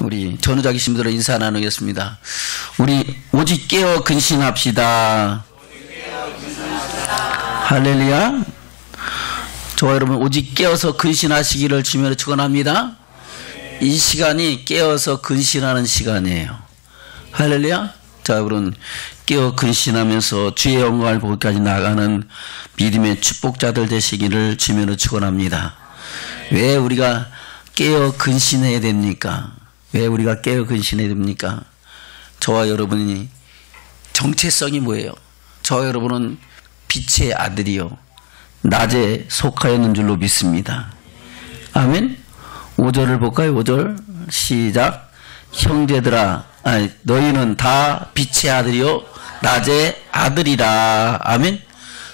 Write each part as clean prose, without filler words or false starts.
우리 전우자 계신분들은 인사 나누겠습니다. 우리 오직 깨어 근신합시다. 할렐루야. 저와 여러분 오직 깨어서 근신하시기를 주님으로 축원합니다. 이 시간이 깨어서 근신하는 시간이에요. 할렐루야. 자, 여러분 깨어 근신하면서 주의 영광을 보기까지 나가는 믿음의 축복자들 되시기를 주님으로 축원합니다. 왜 우리가 깨어 근신해야 됩니까? 왜 우리가 깨어 근신해야 됩니까? 저와 여러분이 정체성이 뭐예요? 저와 여러분은 빛의 아들이요 낮에 속하였는 줄로 믿습니다. 아멘. 5절을 볼까요? 5절 시작. 형제들아, 너희는 다 빛의 아들이요 낮의 아들이라. 아멘.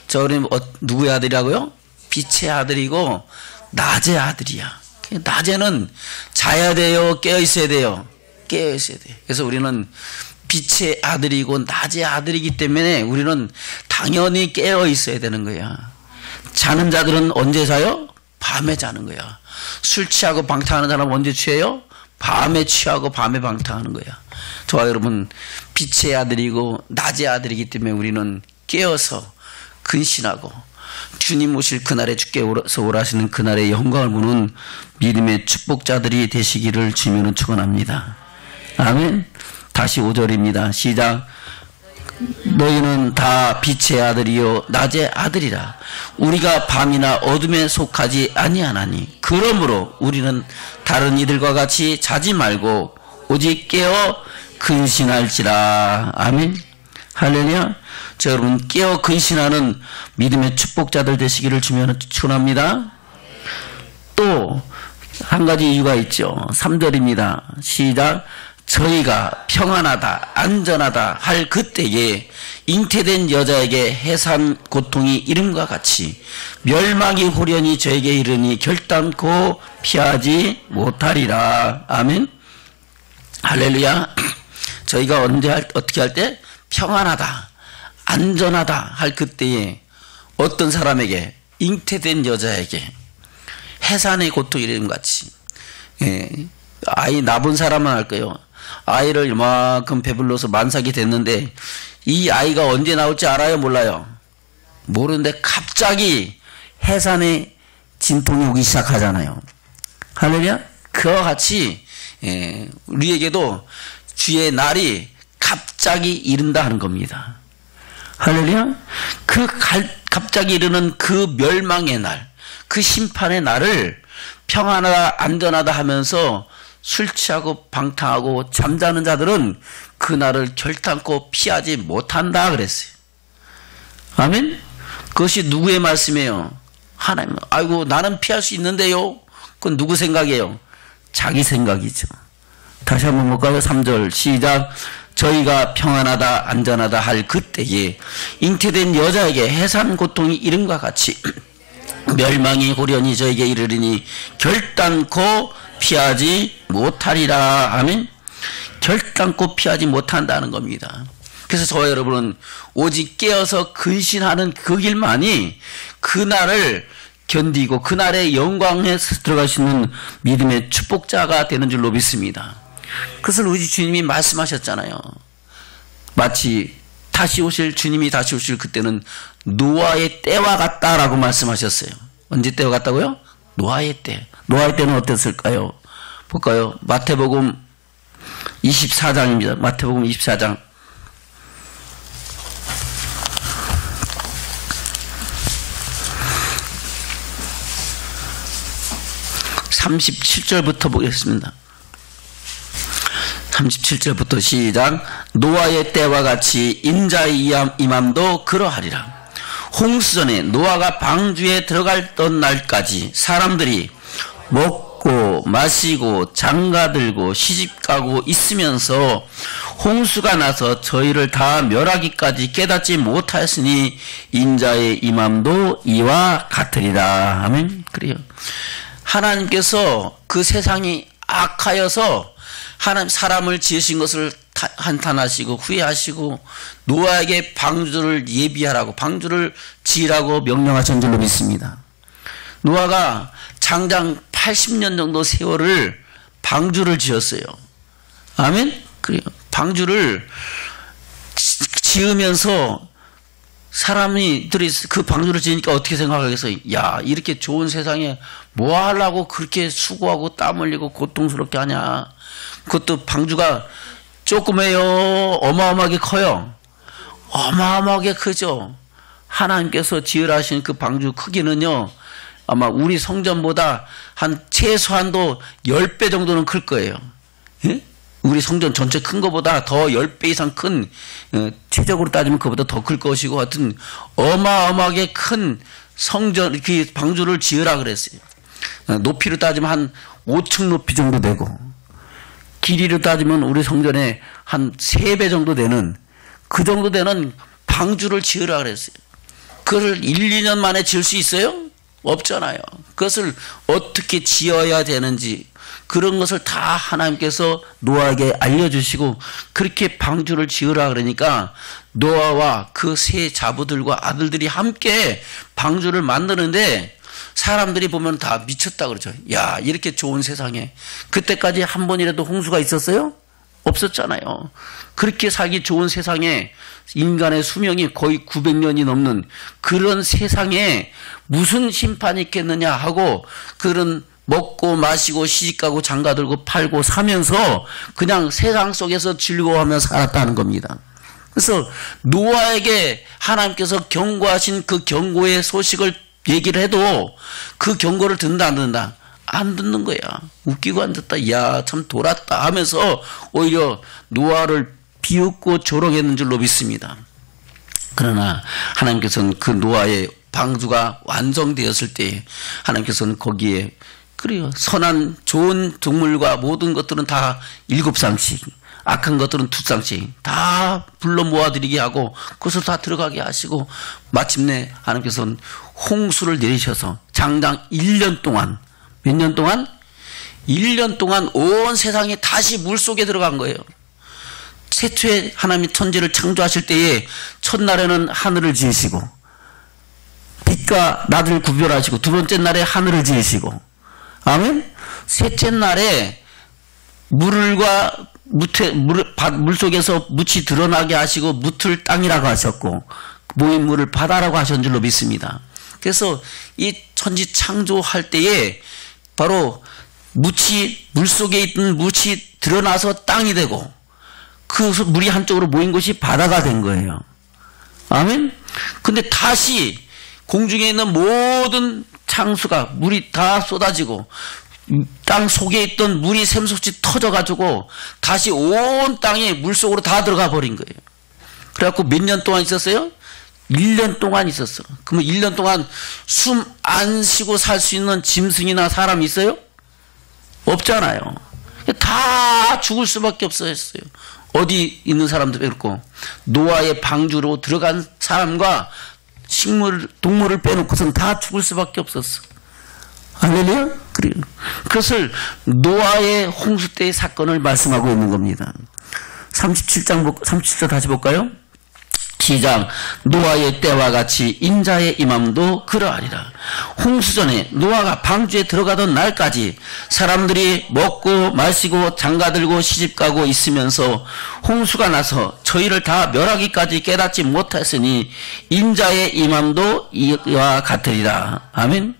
저는 누구의 아들이라고요? 빛의 아들이고 낮의 아들이야. 낮에는 자야 돼요? 깨어 있어야 돼요? 깨어 있어야 돼요. 그래서 우리는 빛의 아들이고 낮의 아들이기 때문에 우리는 당연히 깨어 있어야 되는 거야. 자는 자들은 언제 자요? 밤에 자는 거야. 술 취하고 방탕하는 사람은 언제 취해요? 밤에 취하고 밤에 방탕하는 거야. 저와 여러분 빛의 아들이고 낮의 아들이기 때문에 우리는 깨어서 근신하고 주님 오실 그날에 주께서 오라시는 그날의 영광을 보는 믿음의 축복자들이 되시기를 주님으로 축원합니다. 아멘. 다시 5절입니다. 시작. 너희는 다 빛의 아들이요 낮의 아들이라. 우리가 밤이나 어둠에 속하지 아니하나니 그러므로 우리는 다른 이들과 같이 자지 말고 오직 깨어 근신할지라. 아멘. 할렐루야. 자, 여러분 깨어 근신하는 믿음의 축복자들 되시기를 주면 축원합니다. 또 한 가지 이유가 있죠. 3절입니다. 시작. 저희가 평안하다 안전하다 할 그때에 잉태된 여자에게 해산 고통이 이름과 같이 멸망이 호련히 저에게 이르니 결단코 피하지 못하리라. 아멘. 할렐루야. 저희가 어떻게 할 때 평안하다 안전하다 할 그때에 어떤 사람에게 잉태된 여자에게 해산의 고통이 이름과 같이 아이 낳은 사람은 알 거예요. 아이를 이만큼 배불러서 만삭이 됐는데 이 아이가 언제 나올지 알아요? 몰라요? 모르는데 갑자기 해산의 진통이 오기 시작하잖아요. 할렐루야. 그와 같이 우리에게도 주의 날이 갑자기 이른다 하는 겁니다. 할렐루야. 그 갑자기 이르는 그 멸망의 날, 그 심판의 날을 평안하다 안전하다 하면서 술 취하고 방탕하고 잠자는 자들은 그 날을 결단코 피하지 못한다 그랬어요. 아멘. 그것이 누구의 말씀이에요? 하나님. 아이고 나는 피할 수 있는데요. 그건 누구 생각이에요? 자기 생각이죠. 다시 한번 볼까요? 3절 시작. 저희가 평안하다 안전하다 할 그때에 잉태된 여자에게 해산 고통이 이름과 같이 멸망이 호련히 저에게 이르리니 결단코 피하지 못하리라. 아멘. 결단코 피하지 못한다는 겁니다. 그래서 저와 여러분은 오직 깨어서 근신하는 그 길만이 그날을 견디고 그날의 영광에 들어가시는 믿음의 축복자가 되는 줄로 믿습니다. 그것을 우리 주님이 말씀하셨잖아요. 마치 주님이 다시 오실 그때는 노아의 때와 같다라고 말씀하셨어요. 언제 때와 같다고요? 노아의 때. 노아의 때는 어땠을까요? 볼까요? 마태복음 24장입니다. 마태복음 24장. (37절부터) 보겠습니다. 37절부터 시작. 노아의 때와 같이 인자의 임함도 그러하리라. 홍수전에 노아가 방주에 들어갔던 날까지 사람들이 먹고 마시고 장가들고 시집가고 있으면서 홍수가 나서 저희를 다 멸하기까지 깨닫지 못하였으니 인자의 임함도 이와 같으리라. 아멘. 그래요. 하나님께서 그 세상이 악하여서 하나님 사람을 지으신 것을 한탄하시고 후회하시고 노아에게 방주를 예비하라고 방주를 지으라고 명령하신 줄로 믿습니다. 노아가 장장 80년 정도 세월을 방주를 지었어요. 아멘? 그래요. 방주를 지으면서 사람들이 그 방주를 지으니까 어떻게 생각하겠어요? 야, 이렇게 좋은 세상에 뭐 하려고 그렇게 수고하고 땀 흘리고 고통스럽게 하냐. 그것도 방주가 조그매요? 어마어마하게 커요? 어마어마하게 크죠? 하나님께서 지으라 하신 그 방주 크기는요, 아마 우리 성전보다 한 최소한도 10배 정도는 클 거예요. 예? 우리 성전 전체 큰 것보다 더 10배 이상 큰, 최적으로 따지면 그보다 더 클 것이고, 하여튼 어마어마하게 큰 성전, 그 방주를 지으라 그랬어요. 높이로 따지면 한 5층 높이 정도 되고, 길이로 따지면 우리 성전에 한 3배 정도 되는, 그 정도 되는 방주를 지으라 그랬어요. 그걸 1, 2년 만에 지을 수 있어요? 없잖아요. 그것을 어떻게 지어야 되는지, 그런 것을 다 하나님께서 노아에게 알려주시고 그렇게 방주를 지으라 그러니까 노아와 그 세 자부들과 아들들이 함께 방주를 만드는데 사람들이 보면 다 미쳤다 그러죠. 야, 이렇게 좋은 세상에 그때까지 한 번이라도 홍수가 있었어요? 없었잖아요. 그렇게 살기 좋은 세상에 인간의 수명이 거의 900년이 넘는 그런 세상에 무슨 심판이 있겠느냐 하고 그런 먹고 마시고 시집가고 장가들고 팔고 사면서 그냥 세상 속에서 즐거워하며 살았다는 겁니다. 그래서 노아에게 하나님께서 경고하신 그 경고의 소식을 얘기를 해도 그 경고를 듣는다 안 듣는다? 안 듣는 거야. 웃기고 안 듣다. 야, 참 돌았다 하면서 오히려 노아를 비웃고 조롱했는 줄로 믿습니다. 그러나 하나님께서는 그 노아의 방주가 완성되었을 때 하나님께서는 거기에 그래요. 선한 좋은 동물과 모든 것들은 다 7쌍씩, 악한 것들은 2쌍씩 다 불러 모아들이게 하고 그것을 다 들어가게 하시고 마침내 하나님께서는 홍수를 내리셔서 장장 1년 동안, 몇 년 동안? 1년 동안 온 세상이 다시 물속에 들어간 거예요. 최초에 하나님이 천지를 창조하실 때에 첫날에는 하늘을 지으시고 빛과 낮을 구별하시고 두 번째 날에 하늘을 지으시고 아멘? 셋째 날에 물과 물속에서 묻이 드러나게 하시고 묻을 땅이라고 하셨고 모인 물을 바다라고 하신 줄로 믿습니다. 그래서 이 천지 창조할 때에 바로 물속에 있던 묻이 드러나서 땅이 되고 그 물이 한쪽으로 모인 것이 바다가 된 거예요. 아멘? 근데 다시 공중에 있는 모든 창수가 물이 다 쏟아지고 땅 속에 있던 물이 샘솟이 터져가지고 다시 온 땅이 물속으로 다 들어가 버린 거예요. 그래갖고 몇 년 동안 있었어요? 1년 동안 있었어. 그러면 1년 동안 숨 안 쉬고 살 수 있는 짐승이나 사람이 있어요? 없잖아요. 다 죽을 수밖에 없었어요. 어디 있는 사람도 그렇고 노아의 방주로 들어간 사람과 식물, 동물을 빼놓고서는 다 죽을 수밖에 없었어. 할렐루야? 그래요. 그것을 노아의 홍수 때의 사건을 말씀하고 있는 겁니다. 37절 다시 볼까요? 시작. 노아의 때와 같이 인자의 임함도 그러하리라. 홍수 전에 노아가 방주에 들어가던 날까지 사람들이 먹고 마시고 장가들고 시집가고 있으면서 홍수가 나서 저희를 다 멸하기까지 깨닫지 못했으니 인자의 임함도 이와 같으리라. 아멘.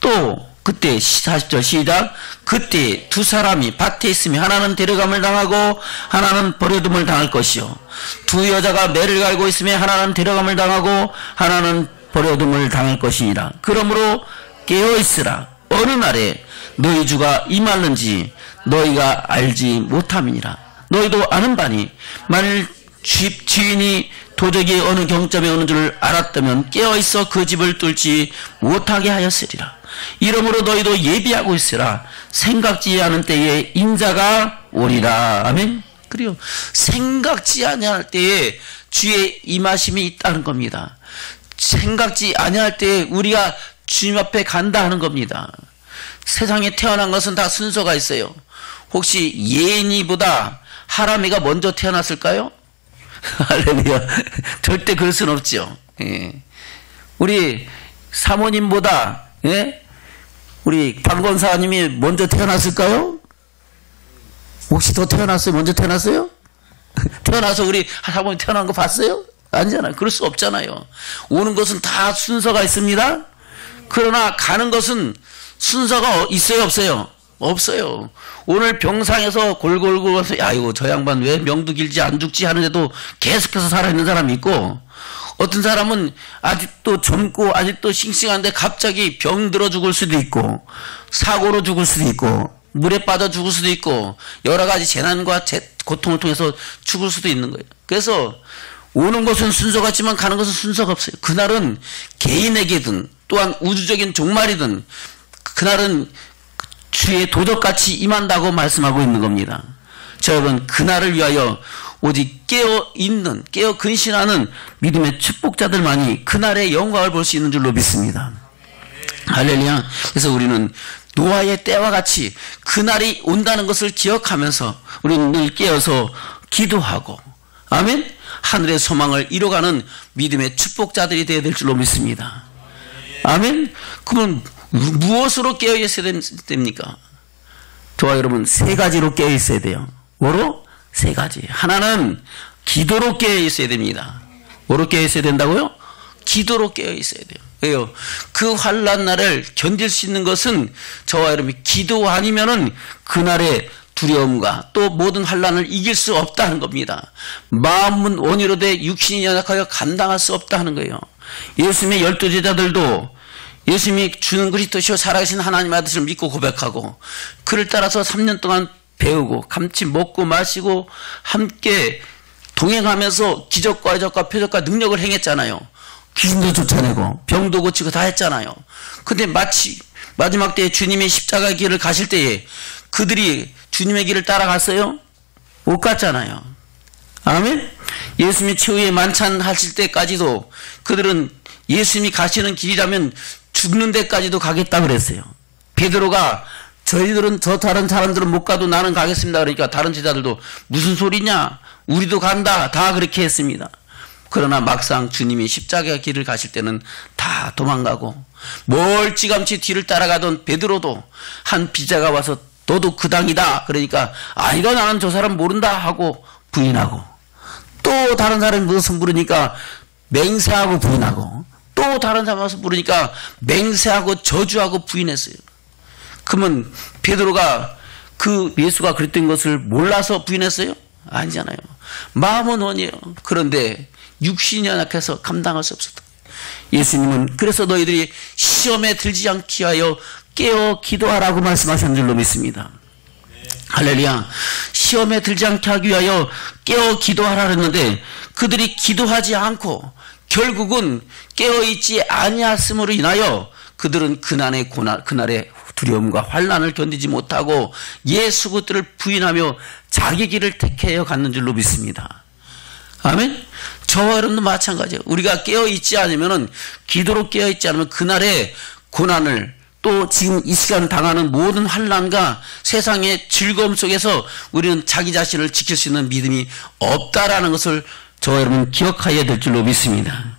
또 그때 40절 시작. 그때 두 사람이 밭에 있으며 하나는 데려감을 당하고 하나는 버려둠을 당할 것이요 두 여자가 매를 갈고 있으며 하나는 데려감을 당하고 하나는 버려둠을 당할 것이니라. 그러므로 깨어있으라. 어느 날에 너희 주가 임하는지 너희가 알지 못함이니라. 너희도 아는 바니 만일 집 주인이 도적이 어느 경점에 오는 줄 알았다면 깨어있어 그 집을 뚫지 못하게 하였으리라. 이러므로 너희도 예비하고 있으라. 생각지 않은 때에 인자가 오리라. 아멘. 그리고 생각지 아니할 때에 주의 임하심이 있다는 겁니다. 생각지 아니할 때에 우리가 주님 앞에 간다 하는 겁니다. 세상에 태어난 것은 다 순서가 있어요. 혹시 예인이보다 하람이가 먼저 태어났을까요? 할렐루야. 절대 그럴 수는 없죠. 예. 우리 사모님보다 우리 방 권사님이 먼저 태어났을까요? 혹시 더 태어났어요? 먼저 태어났어요? 태어나서 우리 사모님 태어난 거 봤어요? 아니잖아요. 그럴 수 없잖아요. 오는 것은 다 순서가 있습니다. 그러나 가는 것은 순서가 있어요, 없어요? 없어요. 오늘 병상에서 골골골 가서 야 이거 저 양반 왜 명도 길지 안 죽지 하는데도 계속해서 살아있는 사람이 있고, 어떤 사람은 아직도 젊고 아직도 싱싱한데 갑자기 병들어 죽을 수도 있고, 사고로 죽을 수도 있고, 물에 빠져 죽을 수도 있고, 여러 가지 재난과 고통을 통해서 죽을 수도 있는 거예요. 그래서 오는 것은 순서 같지만 가는 것은 순서가 없어요. 그날은 개인에게든 또한 우주적인 종말이든 그날은 주의 도적같이 임한다고 말씀하고 있는 겁니다. 자, 여러분, 그날을 위하여 오직 깨어있는, 깨어 근신하는 믿음의 축복자들만이 그날의 영광을 볼 수 있는 줄로 믿습니다. 할렐루야. 그래서 우리는 노아의 때와 같이 그날이 온다는 것을 기억하면서 우리는 늘 깨어서 기도하고, 아멘, 하늘의 소망을 이뤄가는 믿음의 축복자들이 되어야 될 줄로 믿습니다. 아멘. 그러면 무엇으로 깨어 있어야 됩니까? 저와 여러분, 세 가지로 깨어 있어야 돼요. 뭐로? 세 가지. 하나는 기도로 깨어 있어야 됩니다. 뭐로 깨어 있어야 된다고요? 기도로 깨어 있어야 돼요. 왜요? 그 환난 날을 견딜 수 있는 것은 저와 여러분이 기도 아니면은 그날의 두려움과 또 모든 환난을 이길 수 없다는 겁니다. 마음은 원이로 돼 육신이 연약하여 감당할 수 없다는 거예요. 예수님의 12제자들도 예수님이 주는 그리스도시요 살아계신 하나님 아들을 믿고 고백하고 그를 따라서 3년 동안 배우고 같이 먹고 마시고 함께 동행하면서 기적과 이적과 표적과 능력을 행했잖아요. 귀신도 쫓아내고 병도 고치고 다 했잖아요. 근데 마치 마지막 때에 주님의 십자가 길을 가실 때에 그들이 주님의 길을 따라갔어요? 못 갔잖아요. 아멘? 예수님이 최후의 만찬 하실 때까지도 그들은 예수님이 가시는 길이라면 죽는 데까지도 가겠다 그랬어요. 베드로가 저희들은 저 다른 사람들은 못 가도 나는 가겠습니다. 그러니까 다른 제자들도 무슨 소리냐? 우리도 간다. 다 그렇게 했습니다. 그러나 막상 주님이 십자가 길을 가실 때는 다 도망가고 멀찌감치 뒤를 따라가던 베드로도 한 비자가 와서 너도 그 당이다. 그러니까 아니다 나는 저 사람 모른다 하고 부인하고 또 다른 사람이 무슨 부르니까 맹세하고 부인하고 또 다른 사람 와서 부르니까 맹세하고 저주하고 부인했어요. 그러면 베드로가 그 예수가 그랬던 것을 몰라서 부인했어요? 아니잖아요. 마음은 원이에요. 그런데 육신이 연약해서 감당할 수 없었다. 예수님은 그래서 너희들이 시험에 들지 않기 위하여 깨어 기도하라고 말씀하신 줄로 믿습니다. 할렐루야. 시험에 들지 않게 하기 위하여 깨어 기도하라 했는데 그들이 기도하지 않고 결국은 깨어있지 아니하심으로 인하여 그들은 그날의 두려움과 환난을 견디지 못하고 예수 그들을 부인하며 자기 길을 택하여 갔는 줄로 믿습니다. 아멘. 저와 여러분도 마찬가지예요. 우리가 깨어있지 않으면 기도로 깨어있지 않으면 그날의 고난을 또 지금 이 시간 당하는 모든 환난과 세상의 즐거움 속에서 우리는 자기 자신을 지킬 수 있는 믿음이 없다라는 것을 저와 여러분 기억해야 될 줄로 믿습니다.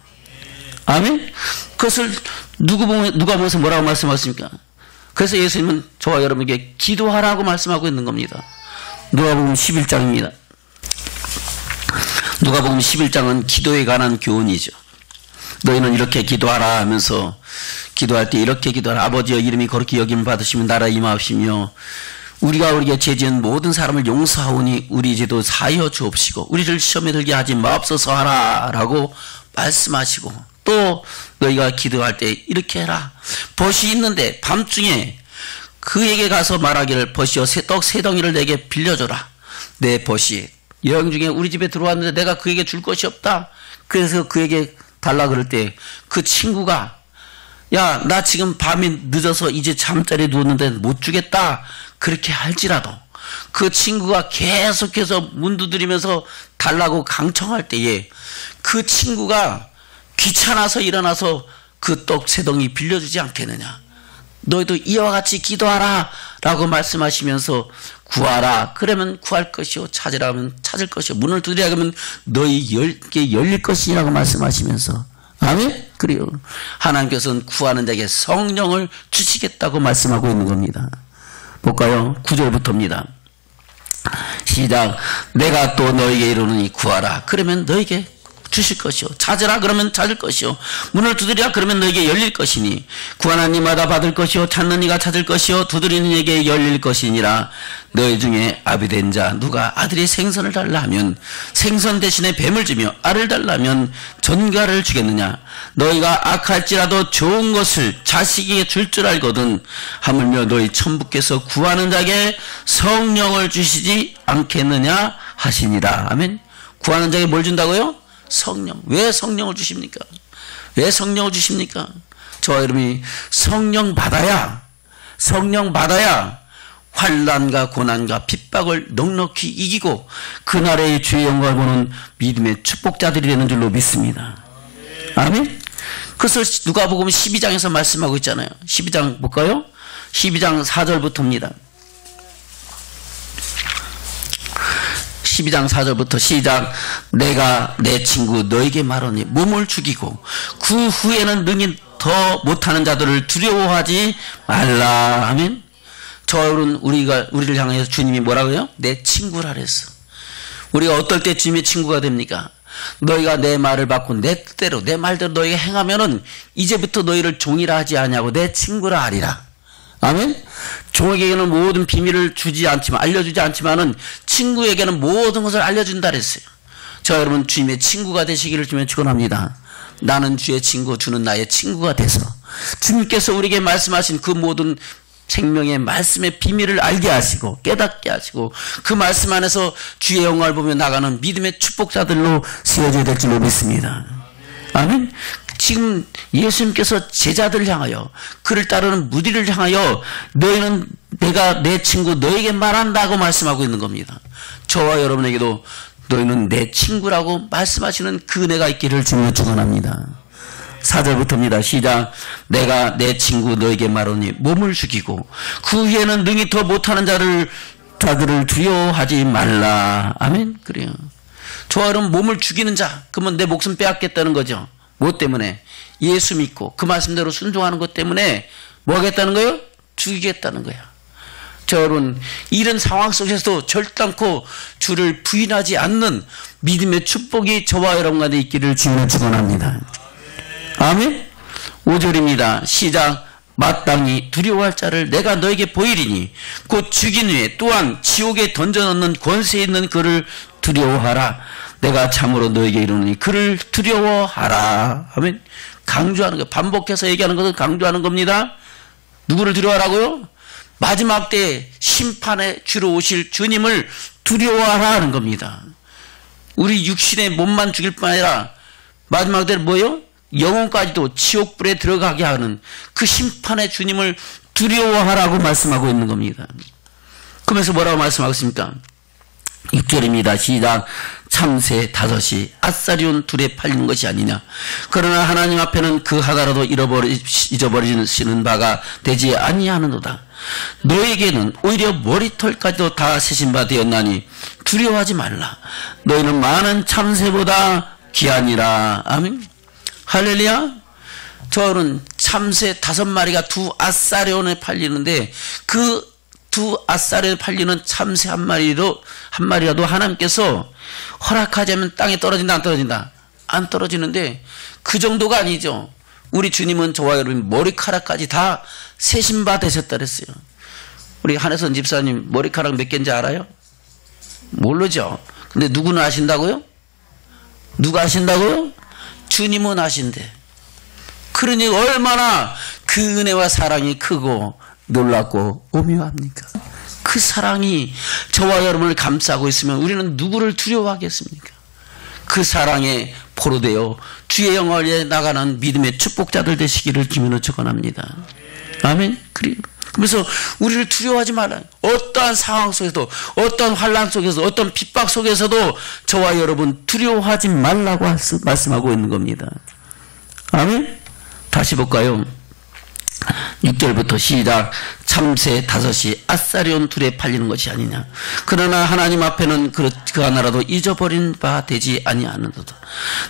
아멘. 그것을 누가 보면서 뭐라고 말씀하십니까? 그래서 예수님은 저와 여러분에게 기도하라고 말씀하고 있는 겁니다. 누가복음 11장입니다. 누가복음 11장은 기도에 관한 교훈이죠. 너희는 이렇게 기도하라 하면서 기도할 때 이렇게 기도하라. 아버지여 이름이 거룩히 여김을 받으시면 나라 임하옵시며 우리가 우리에게 죄지은 모든 사람을 용서하오니 우리 죄도 사하여 주옵시고 우리를 시험에 들게 하지 마옵소서 하라 라고 말씀하시고 또 너희가 기도할 때 이렇게 해라. 벗이 있는데 밤중에 그에게 가서 말하기를 벗이여 떡 세 덩이를 내게 빌려줘라. 내 벗이 여행 중에 우리 집에 들어왔는데 내가 그에게 줄 것이 없다. 그래서 그에게 달라 그럴 때 그 친구가 야, 나 지금 밤이 늦어서 이제 잠자리에 누웠는데 못 주겠다. 그렇게 할지라도 그 친구가 계속해서 문 두드리면서 달라고 강청할 때에 그 친구가 귀찮아서 일어나서 그 떡 세 덩이 빌려주지 않겠느냐. 너희도 이와 같이 기도하라 라고 말씀하시면서 구하라 그러면 구할 것이요 찾으라 하면 찾을 것이요 문을 두드리라 하면 너희에게 열릴 것이라고 말씀하시면서 아멘. 그래요. 하나님께서는 구하는 자에게 성령을 주시겠다고 말씀하고 있는 겁니다. 볼까요? 9절부터입니다. 시작. 내가 또 너에게 이르노니 구하라. 그러면 너에게 주실 것이요. 찾으라 그러면 찾을 것이요. 문을 두드리라 그러면 너에게 열릴 것이니 구하는 이마다 받을 것이요. 찾는 이가 찾을 것이요. 두드리는 이에게 열릴 것이니라. 너희 중에 아비된 자 누가 아들이 생선을 달라 하면 생선 대신에 뱀을 주며 알을 달라 하면 전갈을 주겠느냐. 너희가 악할지라도 좋은 것을 자식에게 줄 줄 알거든 하물며 너희 천부께서 구하는 자에게 성령을 주시지 않겠느냐 하시니라. 아멘. 구하는 자에게 뭘 준다고요? 성령. 왜 성령을 주십니까? 왜 성령을 주십니까? 저와 여러분이 성령 받아야 환난과 고난과 핍박을 넉넉히 이기고 그날의 주의 영광을 보는 믿음의 축복자들이 되는 줄로 믿습니다. 아멘. 그래서 누가복음 12장에서 말씀하고 있잖아요. 12장 볼까요? 12장 4절부터입니다. 12장 4절부터 시작. 내가 내 친구 너에게 말하니 몸을 죽이고 그 후에는 능히 더 못하는 자들을 두려워하지 말라. 아멘. 저는 우리를 향해서 주님이 뭐라고요? 내 친구라 그랬어. 우리가 어떨 때 주님의 친구가 됩니까? 너희가 내 말을 받고 내 뜻대로 내 말대로 너희가 행하면은 이제부터 너희를 종이라 하지 아니하고 내 친구라 하리라. 아멘. 종에게는 모든 비밀을 알려주지 않지만은 친구에게는 모든 것을 알려준다 그랬어요. 저 여러분 주님의 친구가 되시기를 주면 축원합니다. 나는 주의 친구, 주는 나의 친구가 돼서 주님께서 우리에게 말씀하신 그 모든 생명의 말씀의 비밀을 알게 하시고 깨닫게 하시고 그 말씀 안에서 주의 영광을 보며 나가는 믿음의 축복자들로 세워져야 될 줄로 믿습니다. 아멘. 지금 예수님께서 제자들을 향하여 그를 따르는 무리를 향하여 너희는 내가 내 친구 너에게 말한다고 말씀하고 있는 겁니다. 저와 여러분에게도 너희는 내 친구라고 말씀하시는 그 은혜가 있기를 주님을 축원합니다. 4절부터입니다. 시작. 내가 내 친구 너에게 말하니 몸을 죽이고 그 후에는 능히 더 못하는 자들을 두려워하지 말라. 아멘. 그래요. 저와 여러분 몸을 죽이는 자 그러면 내 목숨 빼앗겠다는 거죠. 뭐 때문에? 예수 믿고 그 말씀대로 순종하는 것 때문에 뭐 하겠다는 거예요? 죽이겠다는 거야. 저 여러분 이런 상황 속에서도 절단코 주를 부인하지 않는 믿음의 축복이 저와 여러분 가운데 있기를 주님을 축원합니다. 아멘. 5절입니다. 시작. 마땅히 두려워할 자를 내가 너에게 보이리니 곧 죽인 후에 또한 지옥에 던져넣는 권세 있는 그를 두려워하라. 내가 참으로 너에게 이르노니 그를 두려워하라. 아멘. 강조하는 거, 반복해서 얘기하는 것은 강조하는 겁니다. 누구를 두려워하라고요? 마지막 때 심판에 주로 오실 주님을 두려워하라 하는 겁니다. 우리 육신의 몸만 죽일 뿐 아니라 마지막 때는 뭐예요? 영혼까지도 지옥불에 들어가게 하는 그 심판의 주님을 두려워하라고 말씀하고 있는 겁니다. 그러면서 뭐라고 말씀하고 있습니까? 6절입니다. 시작. 참새 5이 아사리온 2에 팔리는 것이 아니냐. 그러나 하나님 앞에는 그 하나라도 잊어버리시는 바가 되지 아니하는도다. 너에게는 오히려 머리털까지도 다 세신 바 되었나니 두려워하지 말라. 너희는 많은 참새보다 귀하니라. 아멘. 할렐루야. 저는 참새 5마리가 2 아사리온에 팔리는데 그 2 아사리온에 팔리는 참새 한 마리라도 하나님께서 허락하자면 땅에 떨어진다 안 떨어진다? 안 떨어지는데 그 정도가 아니죠. 우리 주님은 저와 여러분 머리카락까지 다 세신 바 되셨다 그랬어요. 우리 한혜선 집사님 머리카락 몇 개인지 알아요? 모르죠. 근데 누구는 아신다고요? 누가 아신다고요? 주님은 아신대. 그러니 얼마나 그 은혜와 사랑이 크고 놀랍고 오묘합니까? 그 사랑이 저와 여러분을 감싸고 있으면 우리는 누구를 두려워하겠습니까? 그 사랑에 포로되어 주의 영광에 나가는 믿음의 축복자들 되시기를 주님으로 축원합니다. 아멘. 그래서 우리를 두려워하지 말아요. 어떠한 상황 속에서도 어떠한 환난 속에서 어떤 핍박 속에서도 저와 여러분 두려워하지 말라고 말씀하고 있는 겁니다. 아멘. 다시 볼까요? 6절부터 시작. 참새 5이 아싸리온 둘에 팔리는 것이 아니냐. 그러나 하나님 앞에는 그 하나라도 잊어버린 바 되지 아니하는도다.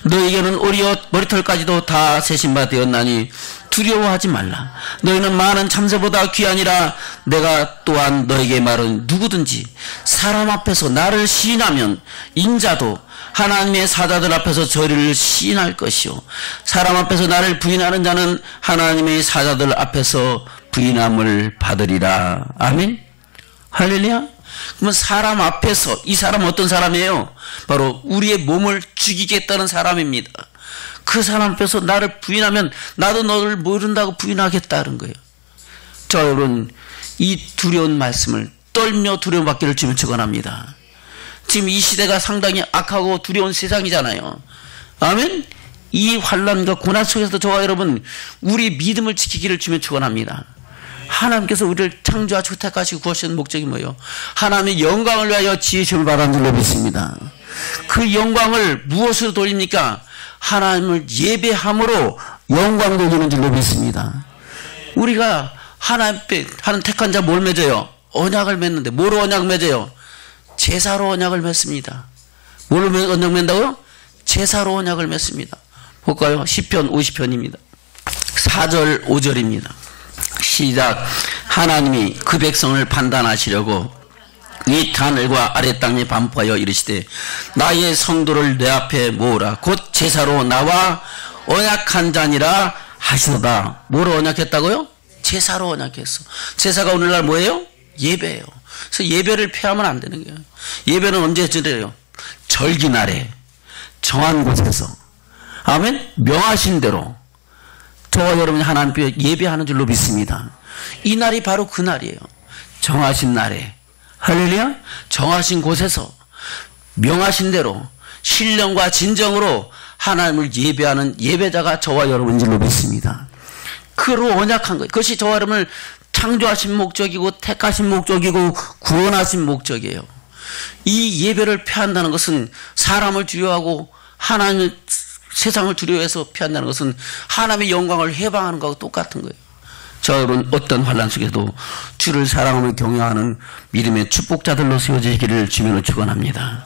너에게는 오리옷 머리털까지도 다 세신 바 되었나니 두려워하지 말라. 너희는 많은 참새보다 귀하니라. 내가 또한 너에게 말은 누구든지 사람 앞에서 나를 시인하면 인자도 하나님의 사자들 앞에서 저를 시인할 것이요 사람 앞에서 나를 부인하는 자는 하나님의 사자들 앞에서 부인함을 받으리라. 아멘. 할렐루야. 그러면 사람 앞에서, 이 사람은 어떤 사람이에요? 바로 우리의 몸을 죽이겠다는 사람입니다. 그 사람 앞에서 나를 부인하면 나도 너를 모른다고 부인하겠다는 거예요. 자, 여러분, 이 두려운 말씀을 떨며 두려움 받기를 주면 축원합니다. 지금 이 시대가 상당히 악하고 두려운 세상이잖아요. 아멘. 이 환난과 고난 속에서도 저와 여러분 우리 믿음을 지키기를 주면 축원합니다. 하나님께서 우리를 창조하시고 택하시고 구하시는 목적이 뭐예요? 하나님의 영광을 위하여 지으심을 바라는 줄로 믿습니다. 그 영광을 무엇으로 돌립니까? 하나님을 예배함으로 영광 돌리는 줄로 믿습니다. 우리가 하나님 앞에 하는 택한 자 뭘 맺어요? 언약을 맺는데 뭐로 언약 맺어요? 제사로 언약을 맺습니다. 뭘로 언약 맺는다고요? 제사로 언약을 맺습니다. 볼까요? 시편 50편입니다. 4절 5절입니다. 시작. 하나님이 그 백성을 판단하시려고 이 하늘과 아래 땅에 반포하여 이르시되 나의 성도를 내 앞에 모으라. 곧 제사로 나와 언약한 자니라 하시도다. 뭐로 언약했다고요? 제사로 언약했어. 제사가 오늘날 뭐예요? 예배예요. 그래서 예배를 피하면 안 되는 거예요. 예배는 언제 드려요? 절기날에 정한 곳에서, 아멘, 명하신 대로 저와 여러분이 하나님 앞에 예배하는 줄로 믿습니다. 이 날이 바로 그 날이에요. 정하신 날에, 할렐루야, 정하신 곳에서 명하신 대로 신령과 진정으로 하나님을 예배하는 예배자가 저와 여러분인 줄로 믿습니다. 그로 언약한 거예요. 그것이 저와 여러분을 창조하신 목적이고 택하신 목적이고 구원하신 목적이에요. 이 예배를 피한다는 것은 사람을 두려워하고 하나님의 세상을 두려워해서 피한다는 것은 하나님의 영광을 해방하는 것과 똑같은 거예요. 저 여러분 어떤 환난 속에도 주를 사랑하며 경외하는 믿음의 축복자들로 세워지기를 주님으로 축원합니다.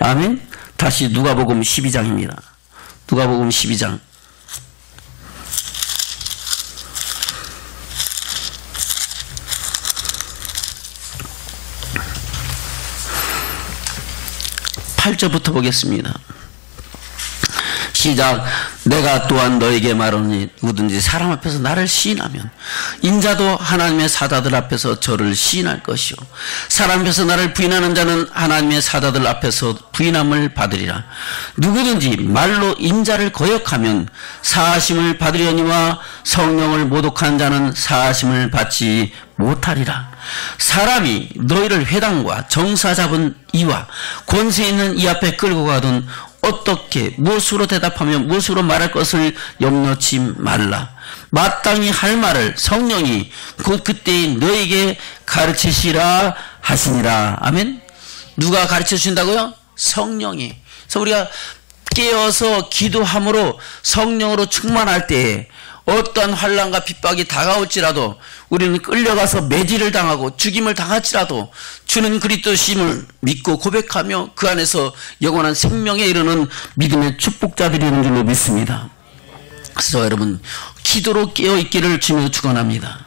아멘. 다시 누가복음 12장입니다. 누가복음 12장 8절부터 보겠습니다. 시작. 내가 또한 너에게 말하노니 누구든지 사람 앞에서 나를 시인하면 인자도 하나님의 사자들 앞에서 저를 시인할 것이요 사람 앞에서 나를 부인하는 자는 하나님의 사자들 앞에서 부인함을 받으리라. 누구든지 말로 인자를 거역하면 사하심을 받으려니와 성령을 모독한 자는 사하심을 받지 못하리라. 사람이 너희를 회당과 정사 잡은 이와 권세 있는 이 앞에 끌고 가든 어떻게 무엇으로 대답하며 무엇으로 말할 것을 염려치 말라. 마땅히 할 말을 성령이 곧 그때 너에게 가르치시라 하시니라. 아멘. 누가 가르쳐 주신다고요? 성령이. 그래서 우리가 깨어서 기도함으로 성령으로 충만할 때에 어떠한 환난과 핍박이 다가올지라도 우리는 끌려가서 매질을 당하고 죽임을 당할지라도 주는 그리스도심을 믿고 고백하며 그 안에서 영원한 생명에 이르는 믿음의 축복자들이라는 줄로 믿습니다. 그래서 여러분 기도로 깨어있기를 주며 축원합니다.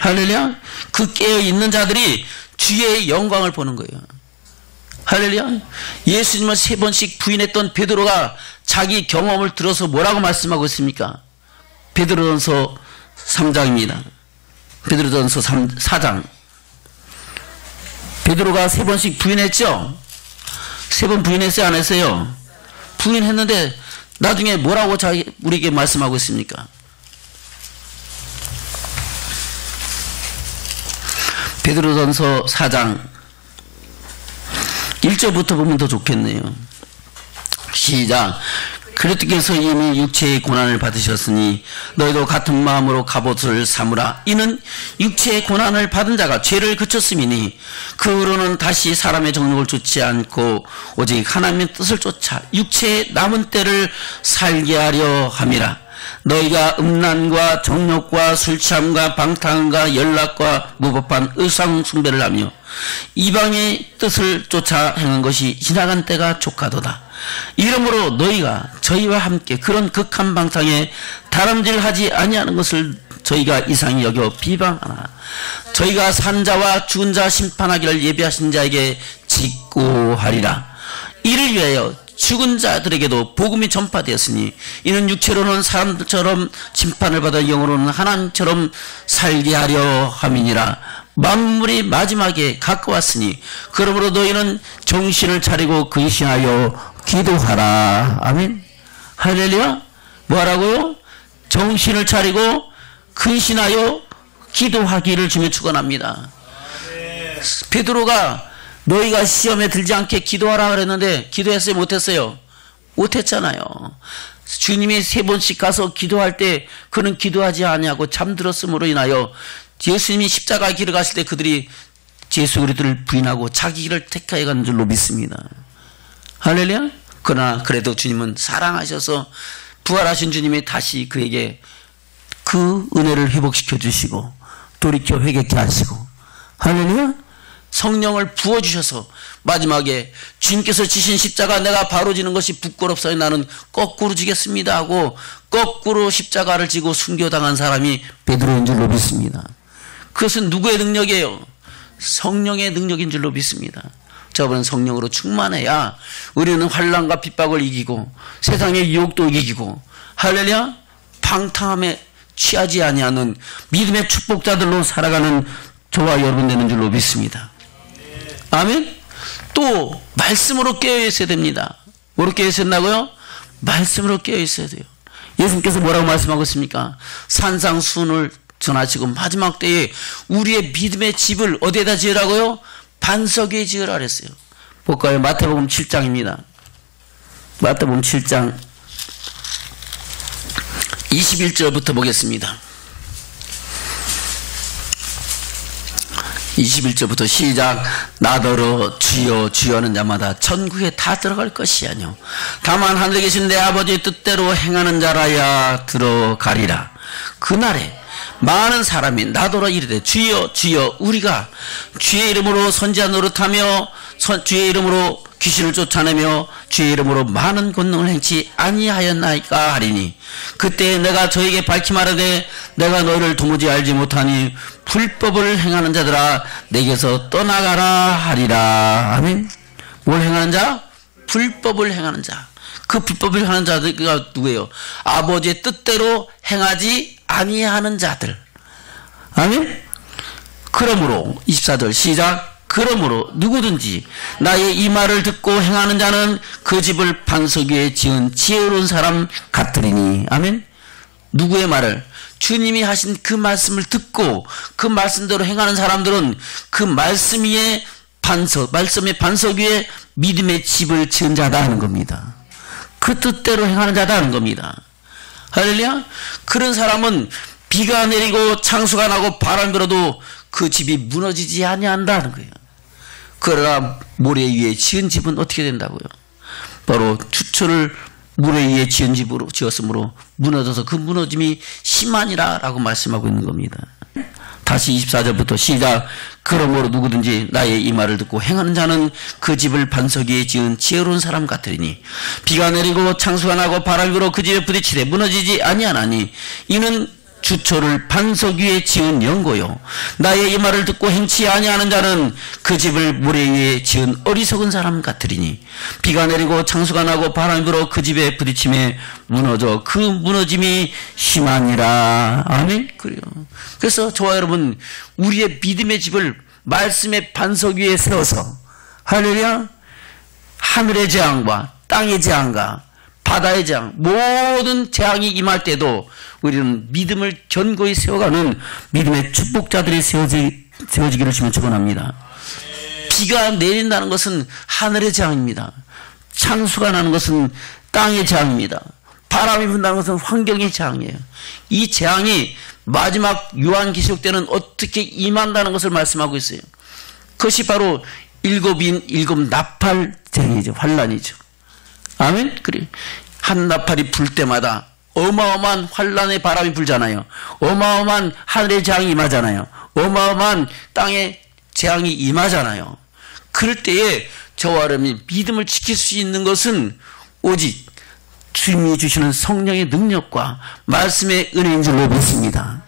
할렐루야. 그 깨어있는 자들이 주의 영광을 보는 거예요. 할렐루야. 예수님을 3번씩 부인했던 베드로가 자기 경험을 들어서 뭐라고 말씀하고 있습니까? 베드로전서 3장입니다. 베드로전서 4장. 베드로가 3번씩 부인했죠? 3번 부인했어요? 안 했어요? 부인했는데 나중에 뭐라고 우리에게 말씀하고 있습니까? 베드로전서 4장 1절부터 보면 더 좋겠네요. 시작. 그리스도께서 이미 육체의 고난을 받으셨으니 너희도 같은 마음으로 갑옷을 삼으라. 이는 육체의 고난을 받은 자가 죄를 그쳤음이니 그 후로는 다시 사람의 정욕을 쫓지 않고 오직 하나님의 뜻을 쫓아 육체의 남은 때를 살게 하려 함이라. 너희가 음란과 정욕과 술취함과 방탕과 연락과 무법한 의상 숭배를 하며 이방의 뜻을 쫓아 행한 것이 지나간 때가 족하도다. 이러므로 너희가 저희와 함께 그런 극한 방탕에 다름질하지 아니하는 것을 저희가 이상히 여겨 비방하나 저희가 산자와 죽은 자 심판하기를 예비하신 자에게 직고하리라. 이를 위하여 죽은 자들에게도 복음이 전파되었으니 이는 육체로는 사람들처럼 심판을 받아 영으로는 하나님처럼 살게 하려 함이니라. 만물이 마지막에 가까웠으니 그러므로 너희는 정신을 차리고 근신하여 기도하라. 아멘. 할렐루야. 뭐라고요? 정신을 차리고 근신하여 기도하기를 주며 축원합니다. 베드로가 너희가 시험에 들지 않게 기도하라 그랬는데 기도했어요? 못했어요? 못했잖아요. 주님이 3번씩 가서 기도할 때 그는 기도하지 아니하고 잠들었음으로 인하여 예수님이 십자가의 길을 가실 때 그들이 예수 그리스도를 부인하고 자기 길을 택하여 가는 줄로 믿습니다. 할렐루야. 그러나 그래도 주님은 사랑하셔서 부활하신 주님이 다시 그에게 그 은혜를 회복시켜 주시고 돌이켜 회개케 하시고, 할렐루야, 성령을 부어주셔서 마지막에 주님께서 지신 십자가 내가 바로 지는 것이 부끄럽사니 나는 거꾸로 지겠습니다 하고 거꾸로 십자가를 지고 순교당한 사람이 베드로인 줄로 믿습니다. 그것은 누구의 능력이에요? 성령의 능력인 줄로 믿습니다. 저번은 성령으로 충만해야 우리는 환난과 핍박을 이기고 세상의 유혹도 이기고, 할렐루야, 방탕함에 취하지 아니하는 믿음의 축복자들로 살아가는 저와 여러분 되는 줄로 믿습니다. 아멘. 또 말씀으로 깨어 있어야 됩니다. 뭐로 깨어 있어야 된다고요? 말씀으로 깨어 있어야 돼요. 예수님께서 뭐라고 말씀하고 있습니까? 산상수훈을 전하시고 마지막 때에 우리의 믿음의 집을 어디에다 지으라고요? 반석 위에 지으라 그랬어요. 볼까요? 마태복음 7장입니다. 마태복음 7장 21절부터 보겠습니다. 21절부터 시작. 나더러 주여 주여 하는 자마다 천국에 다 들어갈 것이 아니요 다만 하늘에 계신 내 아버지의 뜻대로 행하는 자라야 들어가리라. 그날에 많은 사람이 나더러 이르되 주여 주여 우리가 주의 이름으로 선지자 노릇하며 주의 이름으로 귀신을 쫓아내며 주의 이름으로 많은 권능을 행치 아니하였나이까 하리니 그때 내가 저에게 밝히 말하되 내가 너희를 도무지 알지 못하니 불법을 행하는 자들아 내게서 떠나가라 하리라. 아멘. 뭘 행하는 자? 불법을 행하는 자. 그 불법을 행하는 자들가 누구예요? 아버지의 뜻대로 행하지 아니하는 자들. 아멘. 그러므로 24절 시작. 그러므로 누구든지 나의 이 말을 듣고 행하는 자는 그 집을 반석 위에 지은 지혜로운 사람 같으리니. 아멘. 누구의 말을? 주님이 하신 그 말씀을 듣고 그 말씀대로 행하는 사람들은 그 말씀 위에 말씀의 반석 위에 믿음의 집을 지은 자다 하는 겁니다. 그 뜻대로 행하는 자다 하는 겁니다. 할렐루야. 그런 사람은 비가 내리고 창수가 나고 바람 불어도 그 집이 무너지지 아니한다는 거예요. 그러나 모래 위에 지은 집은 어떻게 된다고요? 바로 주초를 모래 위에 지은 집으로 지었으므로 무너져서 그 무너짐이 심하니라 라고 말씀하고 있는 겁니다. 다시 24절부터 시작. 그러므로 누구든지 나의 이 말을 듣고 행하는 자는 그 집을 반석 위에 지은 지혜로운 사람 같으리니 비가 내리고 창수가 나고 바람이 불어 그 집에 부딪히되 무너지지 아니하나니 이는 주초를 반석 위에 지은 연고요 나의 이 말을 듣고 행치 아니하는 자는 그 집을 모래 위에 지은 어리석은 사람 같으리니 비가 내리고 창수가 나고 바람이 불어 그 집에 부딪힘에 무너져 그 무너짐이 심하니라. 아멘. 그래요. 그래서 저와 여러분 우리의 믿음의 집을 말씀의 반석 위에 세워서, 할렐루야, 하늘의 재앙과 땅의 재앙과 바다의 재앙, 모든 재앙이 임할 때도 우리는 믿음을 견고히 세워가는 믿음의 축복자들이 세워지기를 주면 축원합니다. 비가 내린다는 것은 하늘의 재앙입니다. 창수가 나는 것은 땅의 재앙입니다. 바람이 분다는 것은 환경의 재앙이에요. 이 재앙이 마지막 요한계시록 때는 어떻게 임한다는 것을 말씀하고 있어요. 그것이 바로 일곱 나팔 재앙이죠. 환란이죠. 아멘. 그래. 한 나팔이 불 때마다 어마어마한 환란의 바람이 불잖아요. 어마어마한 하늘의 재앙이 임하잖아요. 어마어마한 땅의 재앙이 임하잖아요. 그럴 때에 저와 여러분이 믿음을 지킬 수 있는 것은 오직 주님이 주시는 성령의 능력과 말씀의 은혜인 줄로 믿습니다.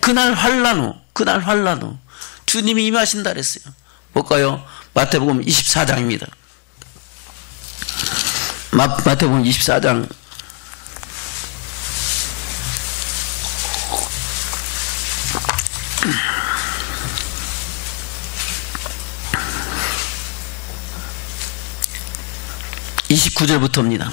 그날 환란 후 주님이 임하신다 그랬어요. 볼까요? 마태복음 24장입니다. 마태복음 24장 29절부터입니다.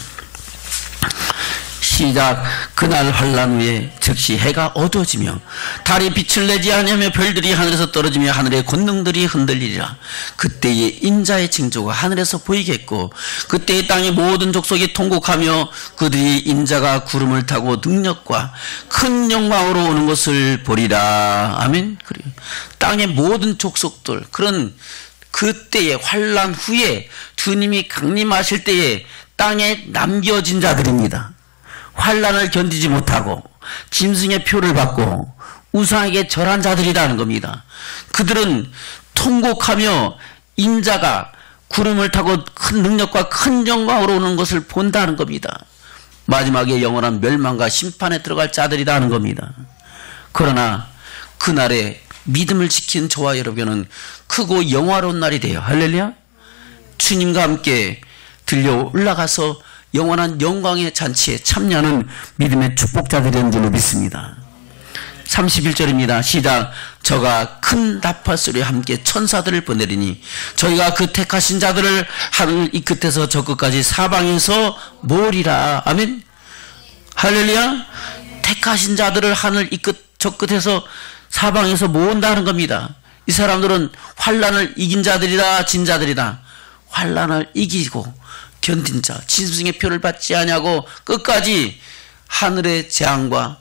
시작. 그날 환란 후에 즉시 해가 어두워지며 달이 빛을 내지 아니하며 별들이 하늘에서 떨어지며 하늘의 권능들이 흔들리리라. 그때에 인자의 징조가 하늘에서 보이겠고 그때의 땅의 모든 족속이 통곡하며 그들이 인자가 구름을 타고 능력과 큰 영광으로 오는 것을 보리라. 아멘. 그래요. 땅의 모든 족속들, 그런 그때의 환란 후에 주님이 강림하실 때에 땅에 남겨진 자들입니다. 환란을 견디지 못하고 짐승의 표를 받고 우상에게 절한 자들이라는 겁니다. 그들은 통곡하며 인자가 구름을 타고 큰 능력과 큰 영광으로 오는 것을 본다는 겁니다. 마지막에 영원한 멸망과 심판에 들어갈 자들이라는 겁니다. 그러나 그날에 믿음을 지킨 저와 여러분은 크고 영화로운 날이 돼요. 할렐루야. 주님과 함께 들려 올라가서 영원한 영광의 잔치에 참여하는 믿음의 축복자들인 줄로 믿습니다. 31절입니다. 시작. 저가 큰 나팔 소리와 함께 천사들을 보내리니 저희가 그 택하신 자들을 하늘 이 끝에서 저 끝까지 사방에서 모으리라. 아멘. 할렐루야. 택하신 자들을 하늘 이 끝 저 끝에서 사방에서 모은다는 겁니다. 이 사람들은 환란을 이긴 자들이다, 진 자들이다. 환란을 이기고 견딘 자, 짐승의 표를 받지 아니하고 끝까지 하늘의 재앙과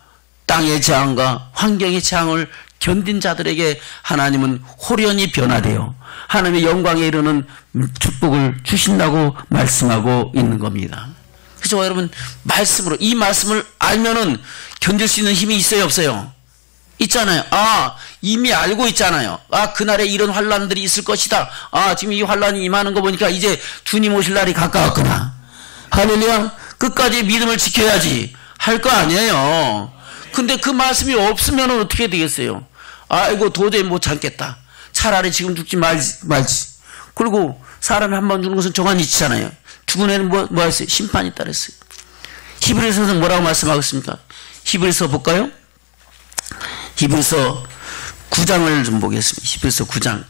땅의 재앙과 환경의 재앙을 견딘 자들에게 하나님은 호련히 변화되어 하나님의 영광에 이르는 축복을 주신다고 말씀하고 있는 겁니다. 그래서 여러분, 말씀으로, 이 말씀을 알면은 견딜 수 있는 힘이 있어요, 없어요? 있잖아요. 이미 알고 있잖아요. 그날에 이런 환란들이 있을 것이다. 지금 이 환란이 임하는 거 보니까 이제 주님 오실 날이 가까웠구나. 할렐루야. 끝까지 믿음을 지켜야지 할 거 아니에요. 근데 그 말씀이 없으면 어떻게 되겠어요? 이거 도저히 못 참겠다. 차라리 지금 죽지 말지. 그리고 사람이 한 번 죽는 것은 정한 이치잖아요. 죽은 애는 뭐 했어요? 심판이 있다 그랬어요. 히브리서는 뭐라고 말씀하고 있습니까? 히브리서 볼까요? 히브리서 9장을 좀 보겠습니다. 히브리서 9장.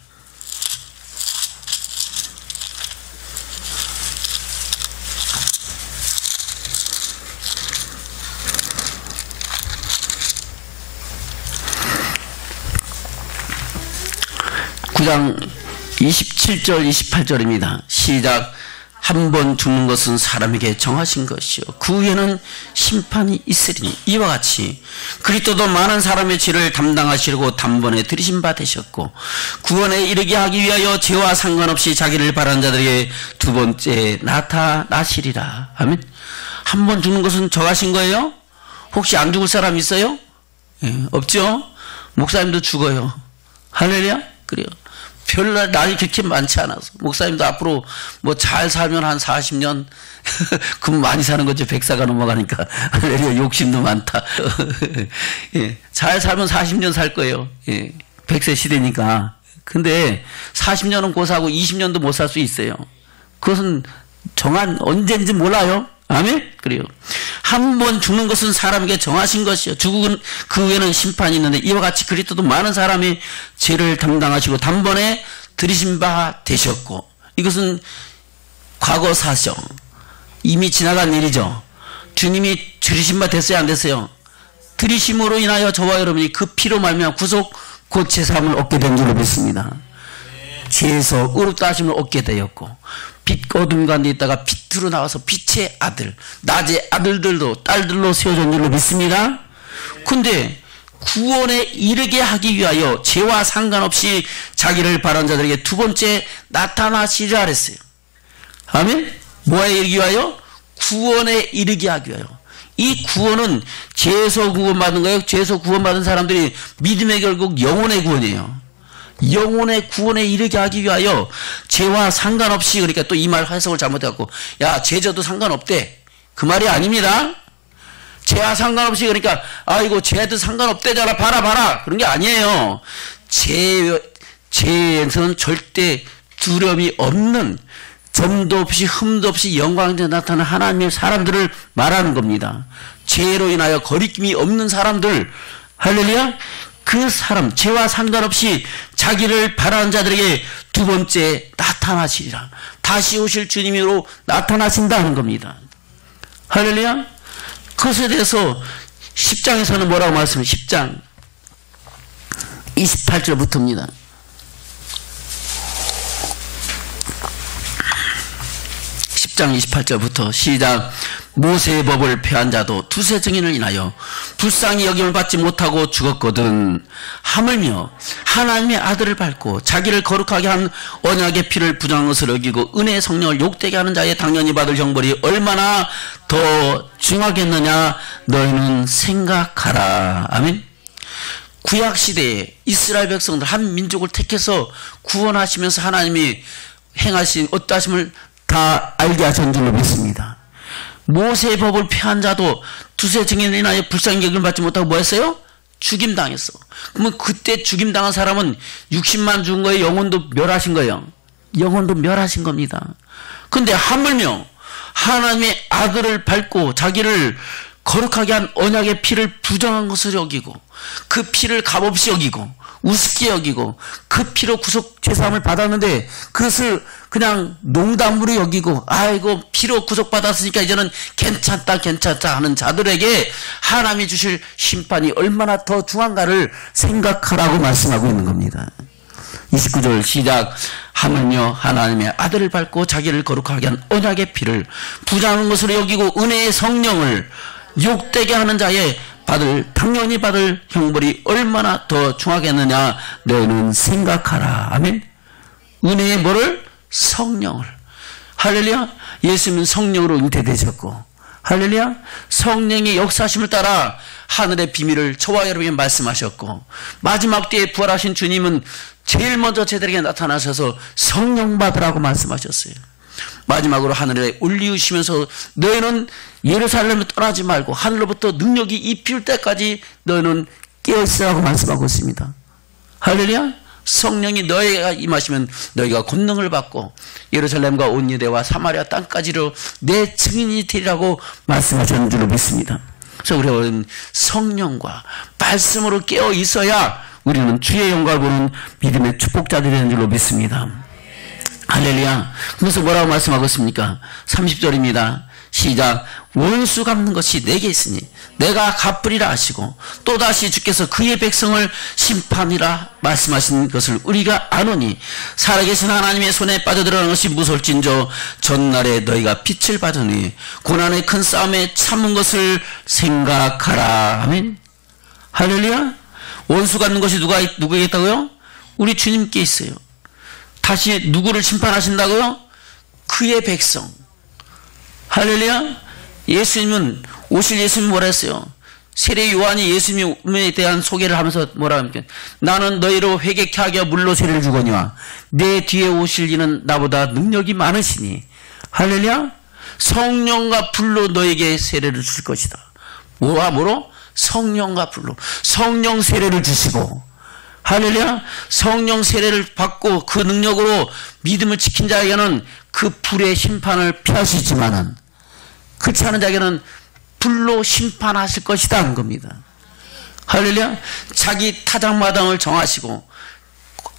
구장 27절 28절입니다. 시작. 한 번 죽는 것은 사람에게 정하신 것이요 그 후에는 심판이 있으리니 이와 같이 그리스도도 많은 사람의 죄를 담당하시려고 단번에 들이신 바 되셨고 구원에 이르게 하기 위하여 죄와 상관없이 자기를 바라는 자들에게 두 번째 나타나시리라. 아멘. 한 번 죽는 것은 정하신 거예요? 혹시 안 죽을 사람 있어요? 없죠? 목사님도 죽어요. 할렐루야. 그래요. 별날 날이 그렇게 많지 않아서 목사님도 앞으로 뭐 잘 살면 한 40년 그럼 많이 사는 거죠. 100세가 넘어가니까. 욕심도 많다. 잘 살면 40년 살 거예요. 100세 시대니까. 근데 40년은 고사하고 20년도 못 살 수 있어요. 그것은 정한 언제인지 몰라요. 아멘. 그래요. 한 번 죽는 것은 사람에게 정하신 것이요 죽은 그 후에는 심판이 있는데 이와 같이 그리스도도 많은 사람의 죄를 담당하시고 단번에 들이신 바 되셨고 이것은 과거 사정 이미 지나간 일이죠. 주님이 들이신 바 됐어요, 안 됐어요? 들이심으로 인하여 저와 여러분이 그 피로 말미암아 구속 곧 제사함을 얻게 된 줄로 믿습니다. 죄에서 의롭다 하심을 얻게 되었고 빛 어둠 가운데 있다가 빛으로 나와서 빛의 아들, 낮의 아들들도 딸들로 세워진 줄로 믿습니다. 근데 구원에 이르게 하기 위하여 죄와 상관없이 자기를 바라는 자들에게 두 번째 나타나시리라 그랬어요. 아멘. 뭐에 이르기 위하여? 구원에 이르게 하기 위하여. 이 구원은 죄에서 구원받은 거예요. 죄에서 구원받은 사람들이 믿음의 결국 영혼의 구원이에요. 영혼의 구원에 이르게 하기 위하여 죄와 상관없이, 그러니까 또 이 말 해석을 잘못해갖고 야 죄져도 상관없대, 그 말이 아닙니다. 죄와 상관없이, 그러니까 아이고 죄도 상관없대잖아, 봐라 그런 게 아니에요. 죄에서는 절대 두려움이 없는, 점도 없이 흠도 없이 영광에 나타나는 하나님의 사람들을 말하는 겁니다. 죄로 인하여 거리낌이 없는 사람들, 할렐루야. 그 사람, 죄와 상관없이 자기를 바라는 자들에게 두 번째 나타나시리라. 다시 오실 주님으로 나타나신다는 겁니다. 할렐루야. 그것에 대해서 10장에서는 뭐라고 말씀해요? 10장 28절부터입니다. 10장 28절부터 시작. 모세의 법을 폐한 자도 두세 증인을 인하여 불쌍히 여김을 받지 못하고 죽었거든. 하물며 하나님의 아들을 밟고 자기를 거룩하게 한 언약의 피를 부정한 것을 여기고 은혜의 성령을 욕되게 하는 자의 당연히 받을 형벌이 얼마나 더 중하겠느냐 너희는 생각하라. 아멘. 구약시대에 이스라엘 백성들 한 민족을 택해서 구원하시면서 하나님이 행하신 어떠하심을 다 알게 하신 줄로 믿습니다. 모세의 법을 폐한 자도 두세 증인을 인하여 불쌍히 여김을 받지 못하고 뭐 했어요? 죽임당했어. 그러면 그때 죽임당한 사람은 60만 죽은 거예요? 영혼도 멸하신 거예요? 영혼도 멸하신 겁니다. 근데 하물며 하나님의 아들을 밟고 자기를 거룩하게 한 언약의 피를 부정한 것을 여기고 그 피를 값없이 여기고 우습게 여기고 그 피로 구속 죄사함을 받았는데 그것을 그냥 농담으로 여기고 아이고 피로 구속받았으니까 이제는 괜찮다 하는 자들에게 하나님이 주실 심판이 얼마나 더 중한가를 생각하라고 말씀하고 있는 겁니다. 29절 시작. 하물며 하나님의 아들을 밟고 자기를 거룩하게 한 언약의 피를 부정한 것으로 여기고 은혜의 성령을 욕되게 하는 자의 당연히 받을 형벌이 얼마나 더 중하겠느냐 너희는 생각하라. 아멘. 은혜의 뭐를? 성령을. 할렐루야. 예수님은 성령으로 잉태되셨고 할렐루야. 성령의 역사심을 따라 하늘의 비밀을 저와 여러분에게 말씀하셨고 마지막 때에 부활하신 주님은 제일 먼저 저들에게 나타나셔서 성령 받으라고 말씀하셨어요. 마지막으로 하늘에 올리우시면서 너희는 예루살렘을 떠나지 말고 하늘로부터 능력이 입힐 때까지 너희는 깨어있으라고 말씀하고 있습니다. 할렐루야. 성령이 너희가 임하시면 너희가 권능을 받고 예루살렘과 온 유대와 사마리아 땅까지로 내 증인이 되리라고 말씀하셨는 줄로 믿습니다. 그래서 우리는 성령과 말씀으로 깨어 있어야 우리는 주의 영광을 보는 믿음의 축복자들이 되는 줄로 믿습니다. 할렐루야. 그래서 뭐라고 말씀하고 있습니까? 30절입니다. 시작. 원수 갚는 것이 내게 있으니 내가 갚으리라 하시고 또다시 주께서 그의 백성을 심판이라 말씀하신 것을 우리가 아노니 살아계신 하나님의 손에 빠져들어가는 것이 무서울진저 전날에 너희가 빛을 받으니 고난의 큰 싸움에 참은 것을 생각하라. 아멘. 할렐루야. 원수 갚는 것이 누구에게 있다고요? 우리 주님께 있어요. 다시 누구를 심판하신다고요? 그의 백성. 할렐루야. 예수님은 오실 예수님 뭐라 했어요? 세례 요한이 예수님에 대한 소개를 하면서 뭐라 합니까? 나는 너희로 회개케 하여 물로 세례를 주거니와 내 뒤에 오실 이는 나보다 능력이 많으시니 할렐루야. 성령과 불로 너에게 세례를 주실 것이다. 뭐로? 성령과 불로. 성령 세례를 주시고 할렐루야. 성령 세례를 받고 그 능력으로 믿음을 지킨 자에게는 그 불의 심판을 피하시지만은 그렇지 않은 자에게는 불로 심판하실 것이다 하는 겁니다. 할렐루야. 자기 타작마당을 정하시고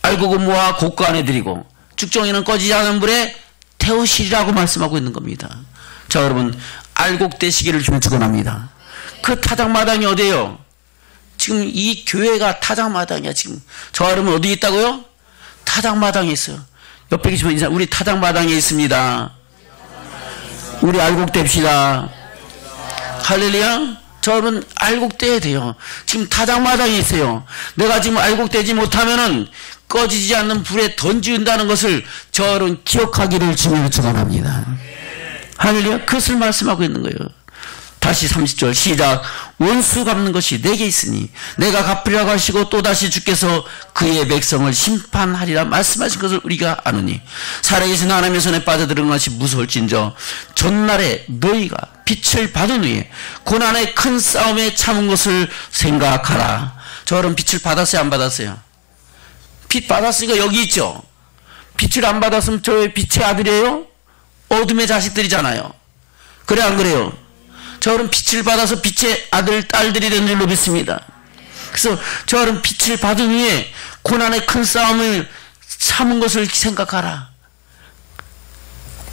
알곡은 모아 곡과 안에 드리고 죽정이는 꺼지지 않은 불에 태우시리라고 말씀하고 있는 겁니다. 자, 여러분 알곡 되시기를 좀 축원합니다. 그 타작마당이 어디예요? 지금 이 교회가 타작마당이야. 지금 저 여러분 어디 있다고요? 타작마당에 있어요. 옆에 계시면 인사. 우리 타작마당에 있습니다. 우리 알곡됩시다. 할렐루야. 저 여러분 알곡돼야 돼요. 지금 타작마당에 있어요. 내가 지금 알곡되지 못하면은 꺼지지 않는 불에 던지운다는 것을 저 여러분 기억하기를 주님으로 축원합니다. 할렐루야. 그것을 말씀하고 있는 거예요. 다시 30절 시작. 원수 갚는 것이 내게 있으니 내가 갚으려고 하시고 또다시 주께서 그의 백성을 심판하리라 말씀하신 것을 우리가 아노니 살아계신 하나님의 손에 빠져들은 것이 무서울진저 전날에 너희가 빛을 받은 후에 고난의 큰 싸움에 참은 것을 생각하라. 저런 빛을 받았어요 안 받았어요? 빛 받았으니까 여기 있죠. 빛을 안 받았으면 저 빛의 아들이에요? 어둠의 자식들이잖아요. 그래 안 그래요? 저는 빛을 받아서 빛의 아들 딸들이 된 줄로 믿습니다. 그래서 저는 빛을 받은 후에 고난의 큰 싸움을 참은 것을 생각하라.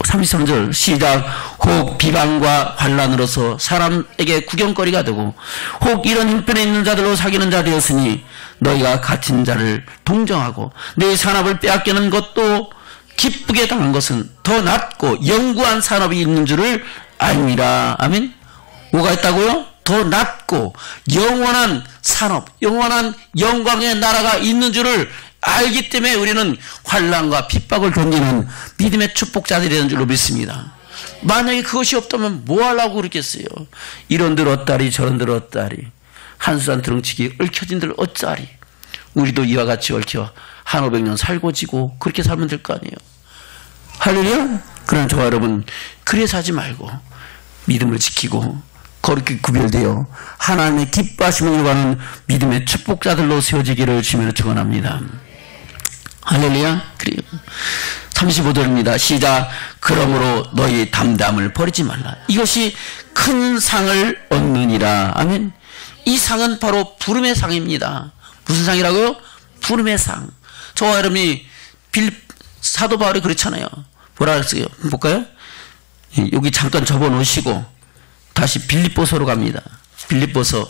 33절 시작. 혹 비방과 환난으로서 사람에게 구경거리가 되고 혹 이런 형편에 있는 자들로 사귀는 자 되었으니 너희가 갇힌 자를 동정하고 내 산업을 빼앗기는 것도 기쁘게 당한 것은 더 낫고 영구한 산업이 있는 줄을 알미라. 아멘. 뭐가 있다고요? 더 낫고 영원한 산업, 영원한 영광의 나라가 있는 줄을 알기 때문에 우리는 환난과 핍박을 견디는 믿음의 축복자들이 되는 줄로 믿습니다. 만약에 그것이 없다면 뭐 하려고 그러겠어요? 이런들 어따리 저런들 어따리 한수산 드렁치기 얽혀진들 어짜리. 우리도 이와 같이 얽혀 한 500년 살고 지고 그렇게 살면 될 거 아니에요. 할렐루야. 그러나 저와 여러분 그래서 하지 말고 믿음을 지키고 거룩히 구별되어 하나님의 기뻐하심을 요구하는 믿음의 축복자들로 세워지기를 주님으로 축원합니다. 할렐루야. 그래요. 35절입니다. 시작. 그러므로 너희 담담을 버리지 말라. 이것이 큰 상을 얻느니라. 아멘. 이 상은 바로 부름의 상입니다. 무슨 상이라고요? 부름의 상. 저와 여러분이 사도 바울이 그렇잖아요. 뭐라 그랬어요? 볼까요? 여기 잠깐 접어놓으시고 다시 빌립보서로 갑니다. 빌립보서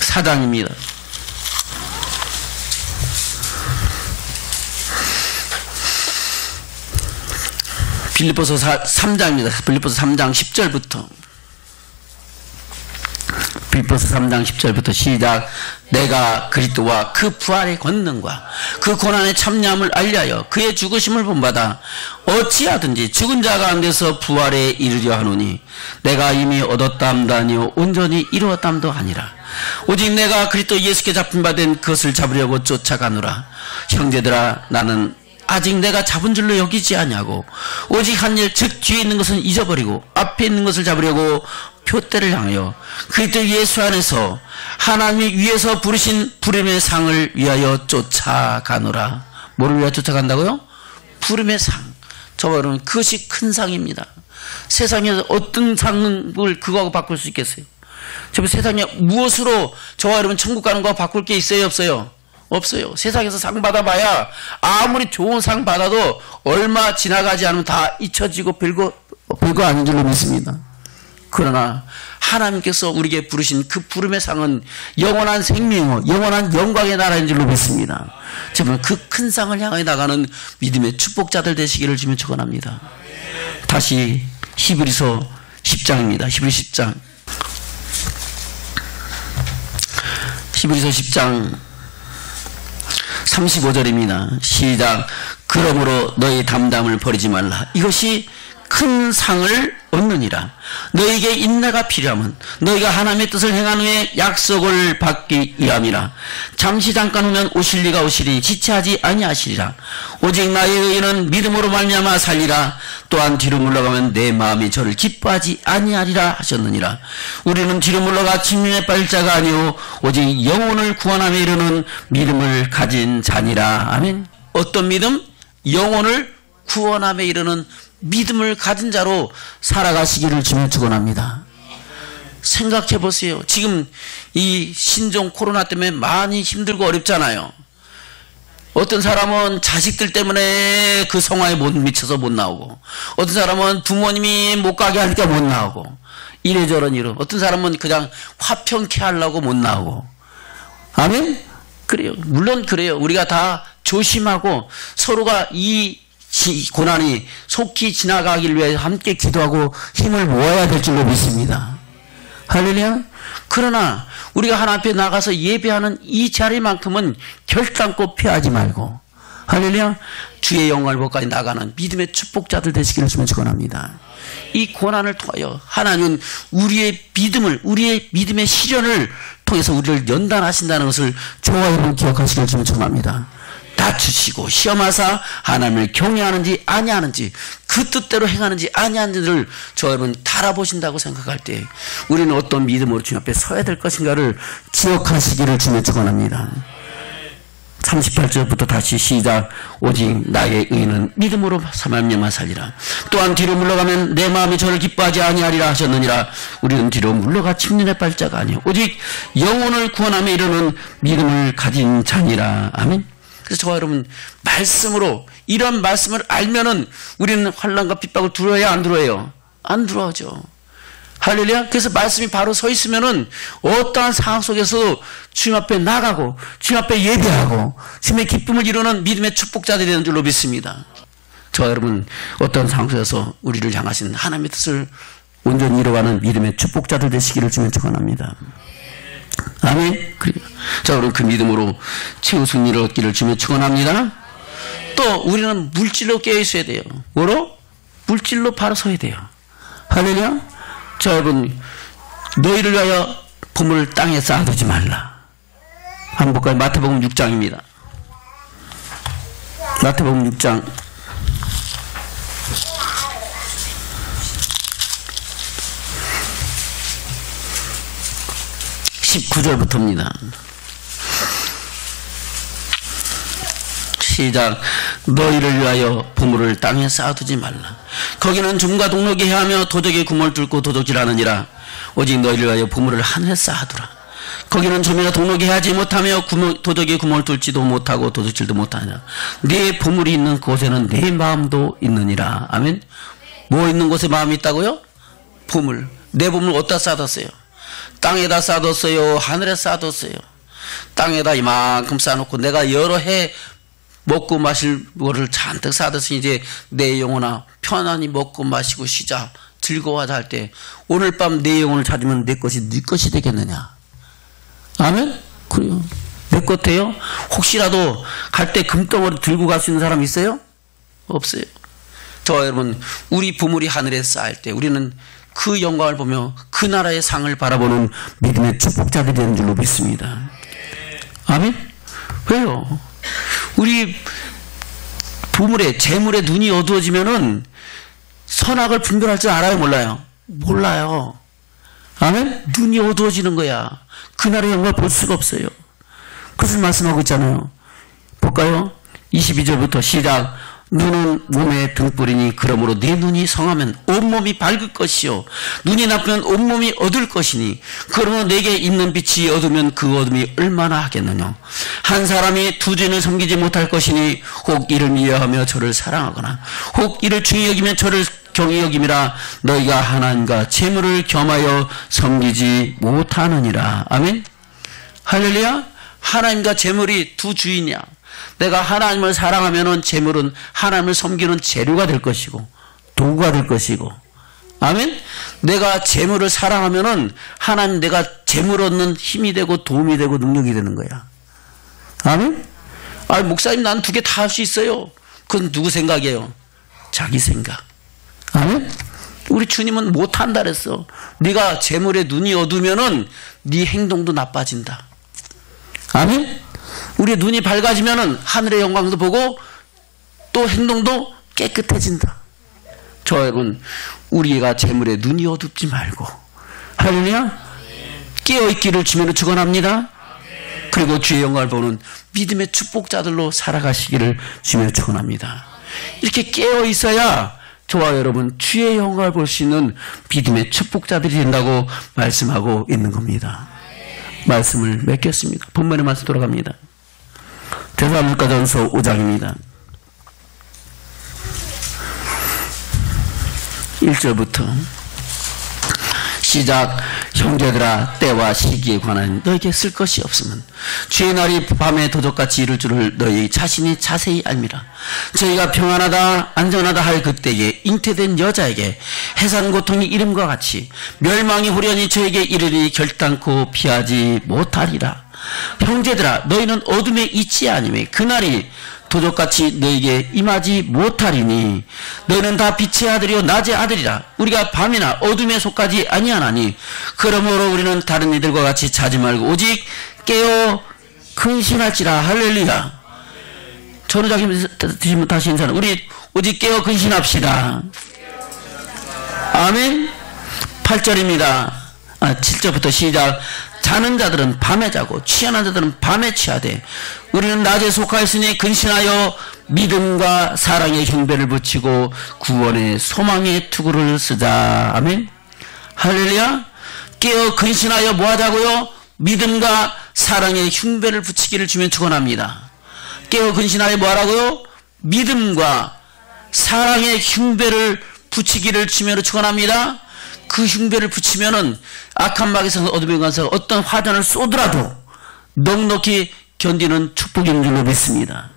4장입니다. 빌립보서 3장입니다. 빌립보서 3장 10절부터 빌립보서 3장 10절부터 시작. 내가 그리스도와 그 부활의 권능과 그 고난의 참여함을 알리하여 그의 죽으심을 본받아 어찌하든지 죽은 자 가운데서 부활에 이르려 하노니 내가 이미 얻었다함도 아니요 온전히 이루었다함도 아니라 오직 내가 그리스도 예수께 잡힌 바 된 그것을 잡으려고 쫓아가노라. 형제들아 나는 아직 내가 잡은 줄로 여기지 아니하고 오직 한 일 즉 뒤에 있는 것은 잊어버리고 앞에 있는 것을 잡으려고 표대를 향하여 그리스도 예수 안에서 하나님이 위에서 부르신 부름의 상을 위하여 쫓아가노라. 뭐를 위하여 쫓아간다고요? 부름의 상. 저와 여러분 그것이 큰 상입니다. 세상에서 어떤 상을 그거하고 바꿀 수 있겠어요? 저 세상에 무엇으로 저와 여러분 천국 가는 거 바꿀 게 있어요 없어요? 없어요. 세상에서 상 받아봐야 아무리 좋은 상 받아도 얼마 지나가지 않으면 다 잊혀지고 별거 아닌 줄로 믿습니다. 그러나 하나님께서 우리에게 부르신 그 부름의 상은 영원한 생명이요 영원한 영광의 나라인 줄로 믿습니다. 정말 그 큰 상을 향해 나가는 믿음의 축복자들 되시기를 주면 축원합니다. 다시 히브리서 10장입니다. 히브리서 10장 35절입니다. 시작. 그러므로 너희 담담을 버리지 말라. 이것이 큰 상을 얻느니라. 너에게 인내가 필요하면 너희가 하나님의 뜻을 행한 후에 약속을 받기 위함이라. 잠시 잠깐 후면 오실 리가 오시리 지체하지 아니하시리라. 오직 나의 의인은 믿음으로 말미암아 살리라. 또한 뒤로 물러가면 내 마음이 저를 기뻐하지 아니하리라 하셨느니라. 우리는 뒤로 물러가 침륜에 빠질 자가 아니오 오직 영혼을 구원함에 이르는 믿음을 가진 자니라. 아멘. 어떤 믿음? 영혼을 구원함에 이르는 믿음을 가진 자로 살아가시기를 주님 축원합니다. 생각해 보세요. 지금 이 신종 코로나 때문에 많이 힘들고 어렵잖아요. 어떤 사람은 자식들 때문에 그 성화에 못 미쳐서 못 나오고, 어떤 사람은 부모님이 못 가게 하니까 못 나오고, 이래저런 이런. 어떤 사람은 그냥 화평케 하려고 못 나오고. 아멘? 그래요. 물론 그래요. 우리가 다 조심하고 서로가 이 고난이 속히 지나가길 위해 함께 기도하고 힘을 모아야 될 줄로 믿습니다. 할렐루야. 그러나 우리가 하나님 앞에 나가서 예배하는 이 자리만큼은 결단코 피하지 말고 할렐루야. 주의 영광을 보까지 나가는 믿음의 축복자들 되시기를 주면 축원합니다. 이 고난을 통하여 하나님은 우리의 믿음의 시련을 통해서 우리를 연단하신다는 것을 저와 여러분 기억하시기를 주면 축원합니다. 다투시고 시험하사 하나님을 경외하는지 아니하는지 그 뜻대로 행하는지 아니하는지를 저와 여러분 달아보신다고 생각할 때 우리는 어떤 믿음으로 주님 앞에 서야 될 것인가를 기억하시기를 주면 축원합니다. 38절부터 다시 시작. 오직 나의 의는 믿음으로 말미암아 살리라. 또한 뒤로 물러가면 내 마음이 저를 기뻐하지 아니하리라 하셨느니라. 우리는 뒤로 물러가 침륜의 발자가 아니요 오직 영혼을 구원함에 이르는 믿음을 가진 자니라. 아멘. 그래서 저와 여러분 말씀으로 이런 말씀을 알면은 우리는 환난과 핍박을 두려워해야 안 두려워해요? 안 두려워하죠. 할렐루야. 그래서 말씀이 바로 서 있으면은 어떠한 상황 속에서도 주님 앞에 나가고 주님 앞에 예배하고 주님의 기쁨을 이루는 믿음의 축복자들이 되는 줄로 믿습니다. 저와 여러분 어떤 상황 속에서 우리를 향하신 하나님의 뜻을 온전히 이루어가는 믿음의 축복자들 되시기를 주면 축원합니다. 아멘. 자, 여러분 그 믿음으로 최후 승리를 얻기를 주면 축원합니다. 또 우리는 물질로 깨어 있어야 돼요. 뭐로? 물질로 바로 서야 돼요. 할렐루야. 자, 여러분 너희를 위하여 보물을 땅에 쌓아두지 말라. 한번 볼까요? 마태복음 6장입니다. 마태복음 6장 19절부터입니다. 시작. 너희를 위하여 보물을 땅에 쌓아두지 말라. 거기는 종과 동록이 해하며 도적의 구멍을 뚫고 도둑질하느니라. 오직 너희를 위하여 보물을 하늘에 쌓아두라. 거기는 조미가 동록이 해하지 못하며 도적의 구멍을 뚫지도 못하고 도둑질도 못하느니라. 네 보물이 있는 곳에는 네 마음도 있느니라. 아멘. 뭐 있는 곳에 마음이 있다고요? 보물. 내 보물 어디다 쌓아뒀어요? 땅에다 쌓아뒀어요? 하늘에 쌓아뒀어요? 땅에다 이만큼 쌓아놓고 내가 여러 해 먹고 마실 거를 잔뜩 쌓아뒀으니 이제 내 영혼아 편안히 먹고 마시고 쉬자 즐거워하자 할 때 오늘 밤 내 영혼을 찾으면 내 것이 네 것이 되겠느냐? 아멘? 그래요. 내 것 돼요? 혹시라도 갈 때 금덩어리 들고 갈 수 있는 사람 있어요? 없어요. 저와 여러분 우리 보물이 하늘에 쌓일 때 우리는 그 영광을 보며 그 나라의 상을 바라보는 믿음의 축복자들이 되는 줄로 믿습니다. 아멘? 왜요? 우리 보물에 재물에 눈이 어두워지면은 선악을 분별할 줄 알아요? 몰라요? 몰라요. 아멘? 눈이 어두워지는 거야. 그날의 영광을 볼 수가 없어요. 그것을 말씀하고 있잖아요. 볼까요? 22절부터 시작. 눈은 몸의 등불이니 그러므로 네 눈이 성하면 온몸이 밝을 것이요 눈이 나쁘면 온몸이 어두울 것이니 그러므로 내게 있는 빛이 어두우면 그 어둠이 얼마나 하겠느냐. 한 사람이 두 주인을 섬기지 못할 것이니 혹 이를 미워하며 저를 사랑하거나 혹 이를 중히 여기며 저를 경히 여김이라. 너희가 하나님과 재물을 겸하여 섬기지 못하느니라. 아멘. 할렐루야. 하나님과 재물이 두 주인이야. 내가 하나님을 사랑하면은 재물은 하나님을 섬기는 재료가 될 것이고 도구가 될 것이고. 아멘. 내가 재물을 사랑하면은 하나님 내가 재물 얻는 힘이 되고 도움이 되고 능력이 되는 거야. 아멘. 아, 목사님 난 두 개 다 할 수 있어요. 그건 누구 생각이에요? 자기 생각. 아멘. 우리 주님은 못한다 그랬어. 네가 재물에 눈이 어두면은 네 행동도 나빠진다. 아멘. 우리의 눈이 밝아지면은 하늘의 영광도 보고 또 행동도 깨끗해진다. 저 여러분 우리가 재물에 눈이 어둡지 말고 할렐루야 깨어있기를 주면 축원합니다. 그리고 주의 영광을 보는 믿음의 축복자들로 살아가시기를 주며 축원합니다. 이렇게 깨어있어야 저와 여러분 주의 영광을 볼 수 있는 믿음의 축복자들이 된다고 말씀하고 있는 겁니다. 말씀을 맺겠습니다. 본문의 말씀 돌아갑니다. 데살로니가전서 5장입니다. 1절부터 시작. 형제들아 때와 시기에 관한 너에게 쓸 것이 없으면 주의 날이 밤에 도적같이 이를 줄을 너희 자신이 자세히 알미라. 저희가 평안하다 안전하다 할 그때에 잉태된 여자에게 해산 고통이 이름과 같이 멸망이 후련히 저에게 이르리 결단코 피하지 못하리라. 형제들아 너희는 어둠에 있지 아니며 그날이 도적같이 너에게 임하지 못하리니 너희는 다 빛의 아들이요 낮의 아들이라. 우리가 밤이나 어둠에 속하지 아니하나니 그러므로 우리는 다른 이들과 같이 자지 말고 오직 깨어 근신할지라. 할렐루야. 저는 자기 드시면 다시 인사는 우리 오직 깨어 근신합시다. 아멘. 8절입니다. 7절부터 시작. 자는 자들은 밤에 자고 취하는 자들은 밤에 취하되 우리는 낮에 속하였으니 근신하여 믿음과 사랑의 흉배를 붙이고 구원의 소망의 투구를 쓰자. 아멘. 할렐루야. 깨어 근신하여 뭐 하자고요? 믿음과 사랑의 흉배를 붙이기를 주면 축원합니다. 깨어 근신하여 뭐 하라고요? 믿음과 사랑의 흉배를 붙이기를 주면 축원합니다. 그 흉배를 붙이면은 악한 마귀에서 어둠에 가서 어떤 화전을 쏘더라도 넉넉히 견디는 축복인 줄로 믿습니다.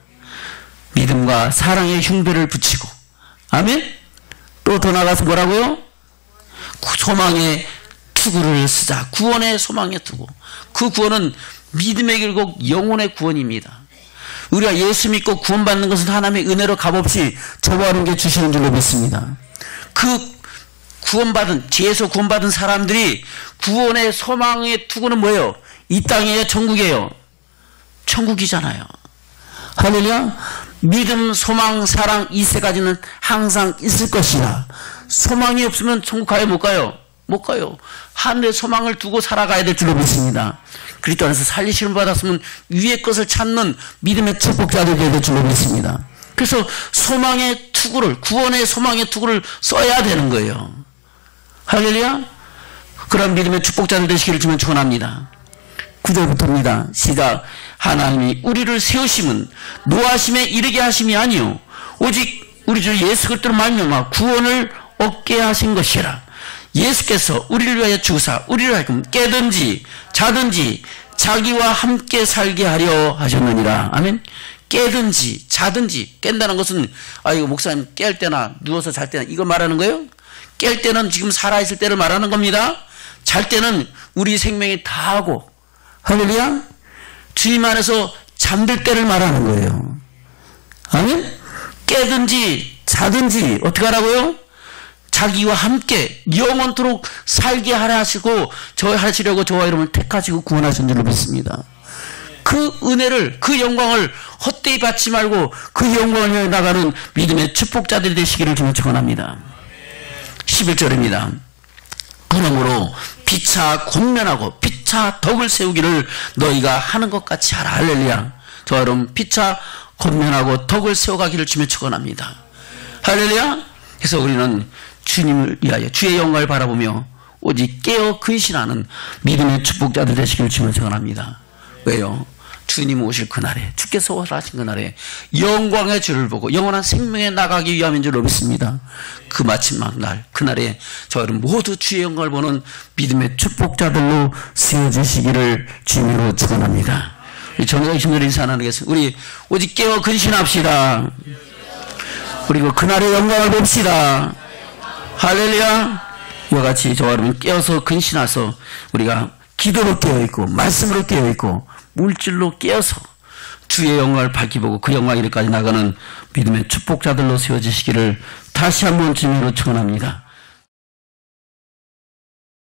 믿음과 사랑의 흉배를 붙이고, 아멘. 또 더 나가서 뭐라고요? 소망의 투구를 쓰자. 구원의 소망의 투구. 그 구원은 믿음의 결국 영혼의 구원입니다. 우리가 예수 믿고 구원받는 것은 하나님의 은혜로 값없이 저와 여러분께 주시는 줄로 믿습니다. 그 구원받은, 죄에서 구원받은 사람들이 구원의 소망의 투구는 뭐예요? 이 땅이에요? 천국이에요? 천국이잖아요. 할렐루야. 믿음, 소망, 사랑 이 세 가지는 항상 있을 것이라. 소망이 없으면 천국 가요? 못 가요? 못 가요. 하늘의 소망을 두고 살아가야 될 줄로 믿습니다. 그리스도 안에서 살리심을 받았으면 위의 것을 찾는 믿음의 축복자들이 될 줄로 믿습니다. 그래서 소망의 투구를, 구원의 소망의 투구를 써야 되는 거예요. 할렐루야. 그런 믿음의 축복자들 되시기를 주면 축원합니다. 9절부터입니다. 시작. 하나님이 우리를 세우심은 노하심에 이르게 하심이 아니요 오직 우리 주 예수 그리스도로 말미암아 구원을 얻게 하신 것이라. 예수께서 우리를 위하여 주사 우리를 하여금 깨든지 자든지 자기와 함께 살게 하려 하셨느니라. 아멘. 깨든지 자든지. 깬다는 것은 이거 목사님 깰 때나 누워서 잘 때나 이거 말하는 거예요? 깰 때는 지금 살아있을 때를 말하는 겁니다. 잘 때는 우리 생명이 다하고, 할렐루야. 주님 안에서 잠들 때를 말하는 거예요. 아멘. 깨든지 자든지 어떻게 하라고요? 자기와 함께 영원토록 살게 하려 하시고 하시려고 저와 여러분을 택하시고 구원하신 줄로 믿습니다. 그 은혜를, 그 영광을 헛되이 받지 말고 그 영광을 위해 나가는 믿음의 축복자들이 되시기를 주님 축원합니다. 11절입니다. 그러므로 피차 권면하고 피차 덕을 세우기를 너희가 하는 것 같이 하라. 할렐루야. 저와 여러분 피차 권면하고 덕을 세워가기를 주며 축원합니다. 할렐루야. 그래서 우리는 주님을 위하여 주의 영광을 바라보며 오직 깨어 근신하는 믿음의 축복자들 되시기를 주며 축원합니다. 왜요? 주님 오실 그날에, 주께서 오라신 그날에 영광의 주를 보고 영원한 생명에 나가기 위함인 줄로 믿습니다. 그 마지막 날, 그날에 저희는 모두 주의 영광을 보는 믿음의 축복자들로 세워주시기를 주님으로 축원합니다. 우리 전우가 힘들어 인사 나누겠습니다. 우리 오직 깨어 근신합시다. 그리고 그날의 영광을 봅시다. 할렐루야. 이와 같이 저와 여러분 깨어서 근신해서 우리가 기도로 깨어있고 말씀으로 깨어있고 물질로 깨어서 주의 영광을 밝히 보고 그 영광 이르기까지 나가는 믿음의 축복자들로 세워지시기를 다시 한번 주님으로 축원합니다.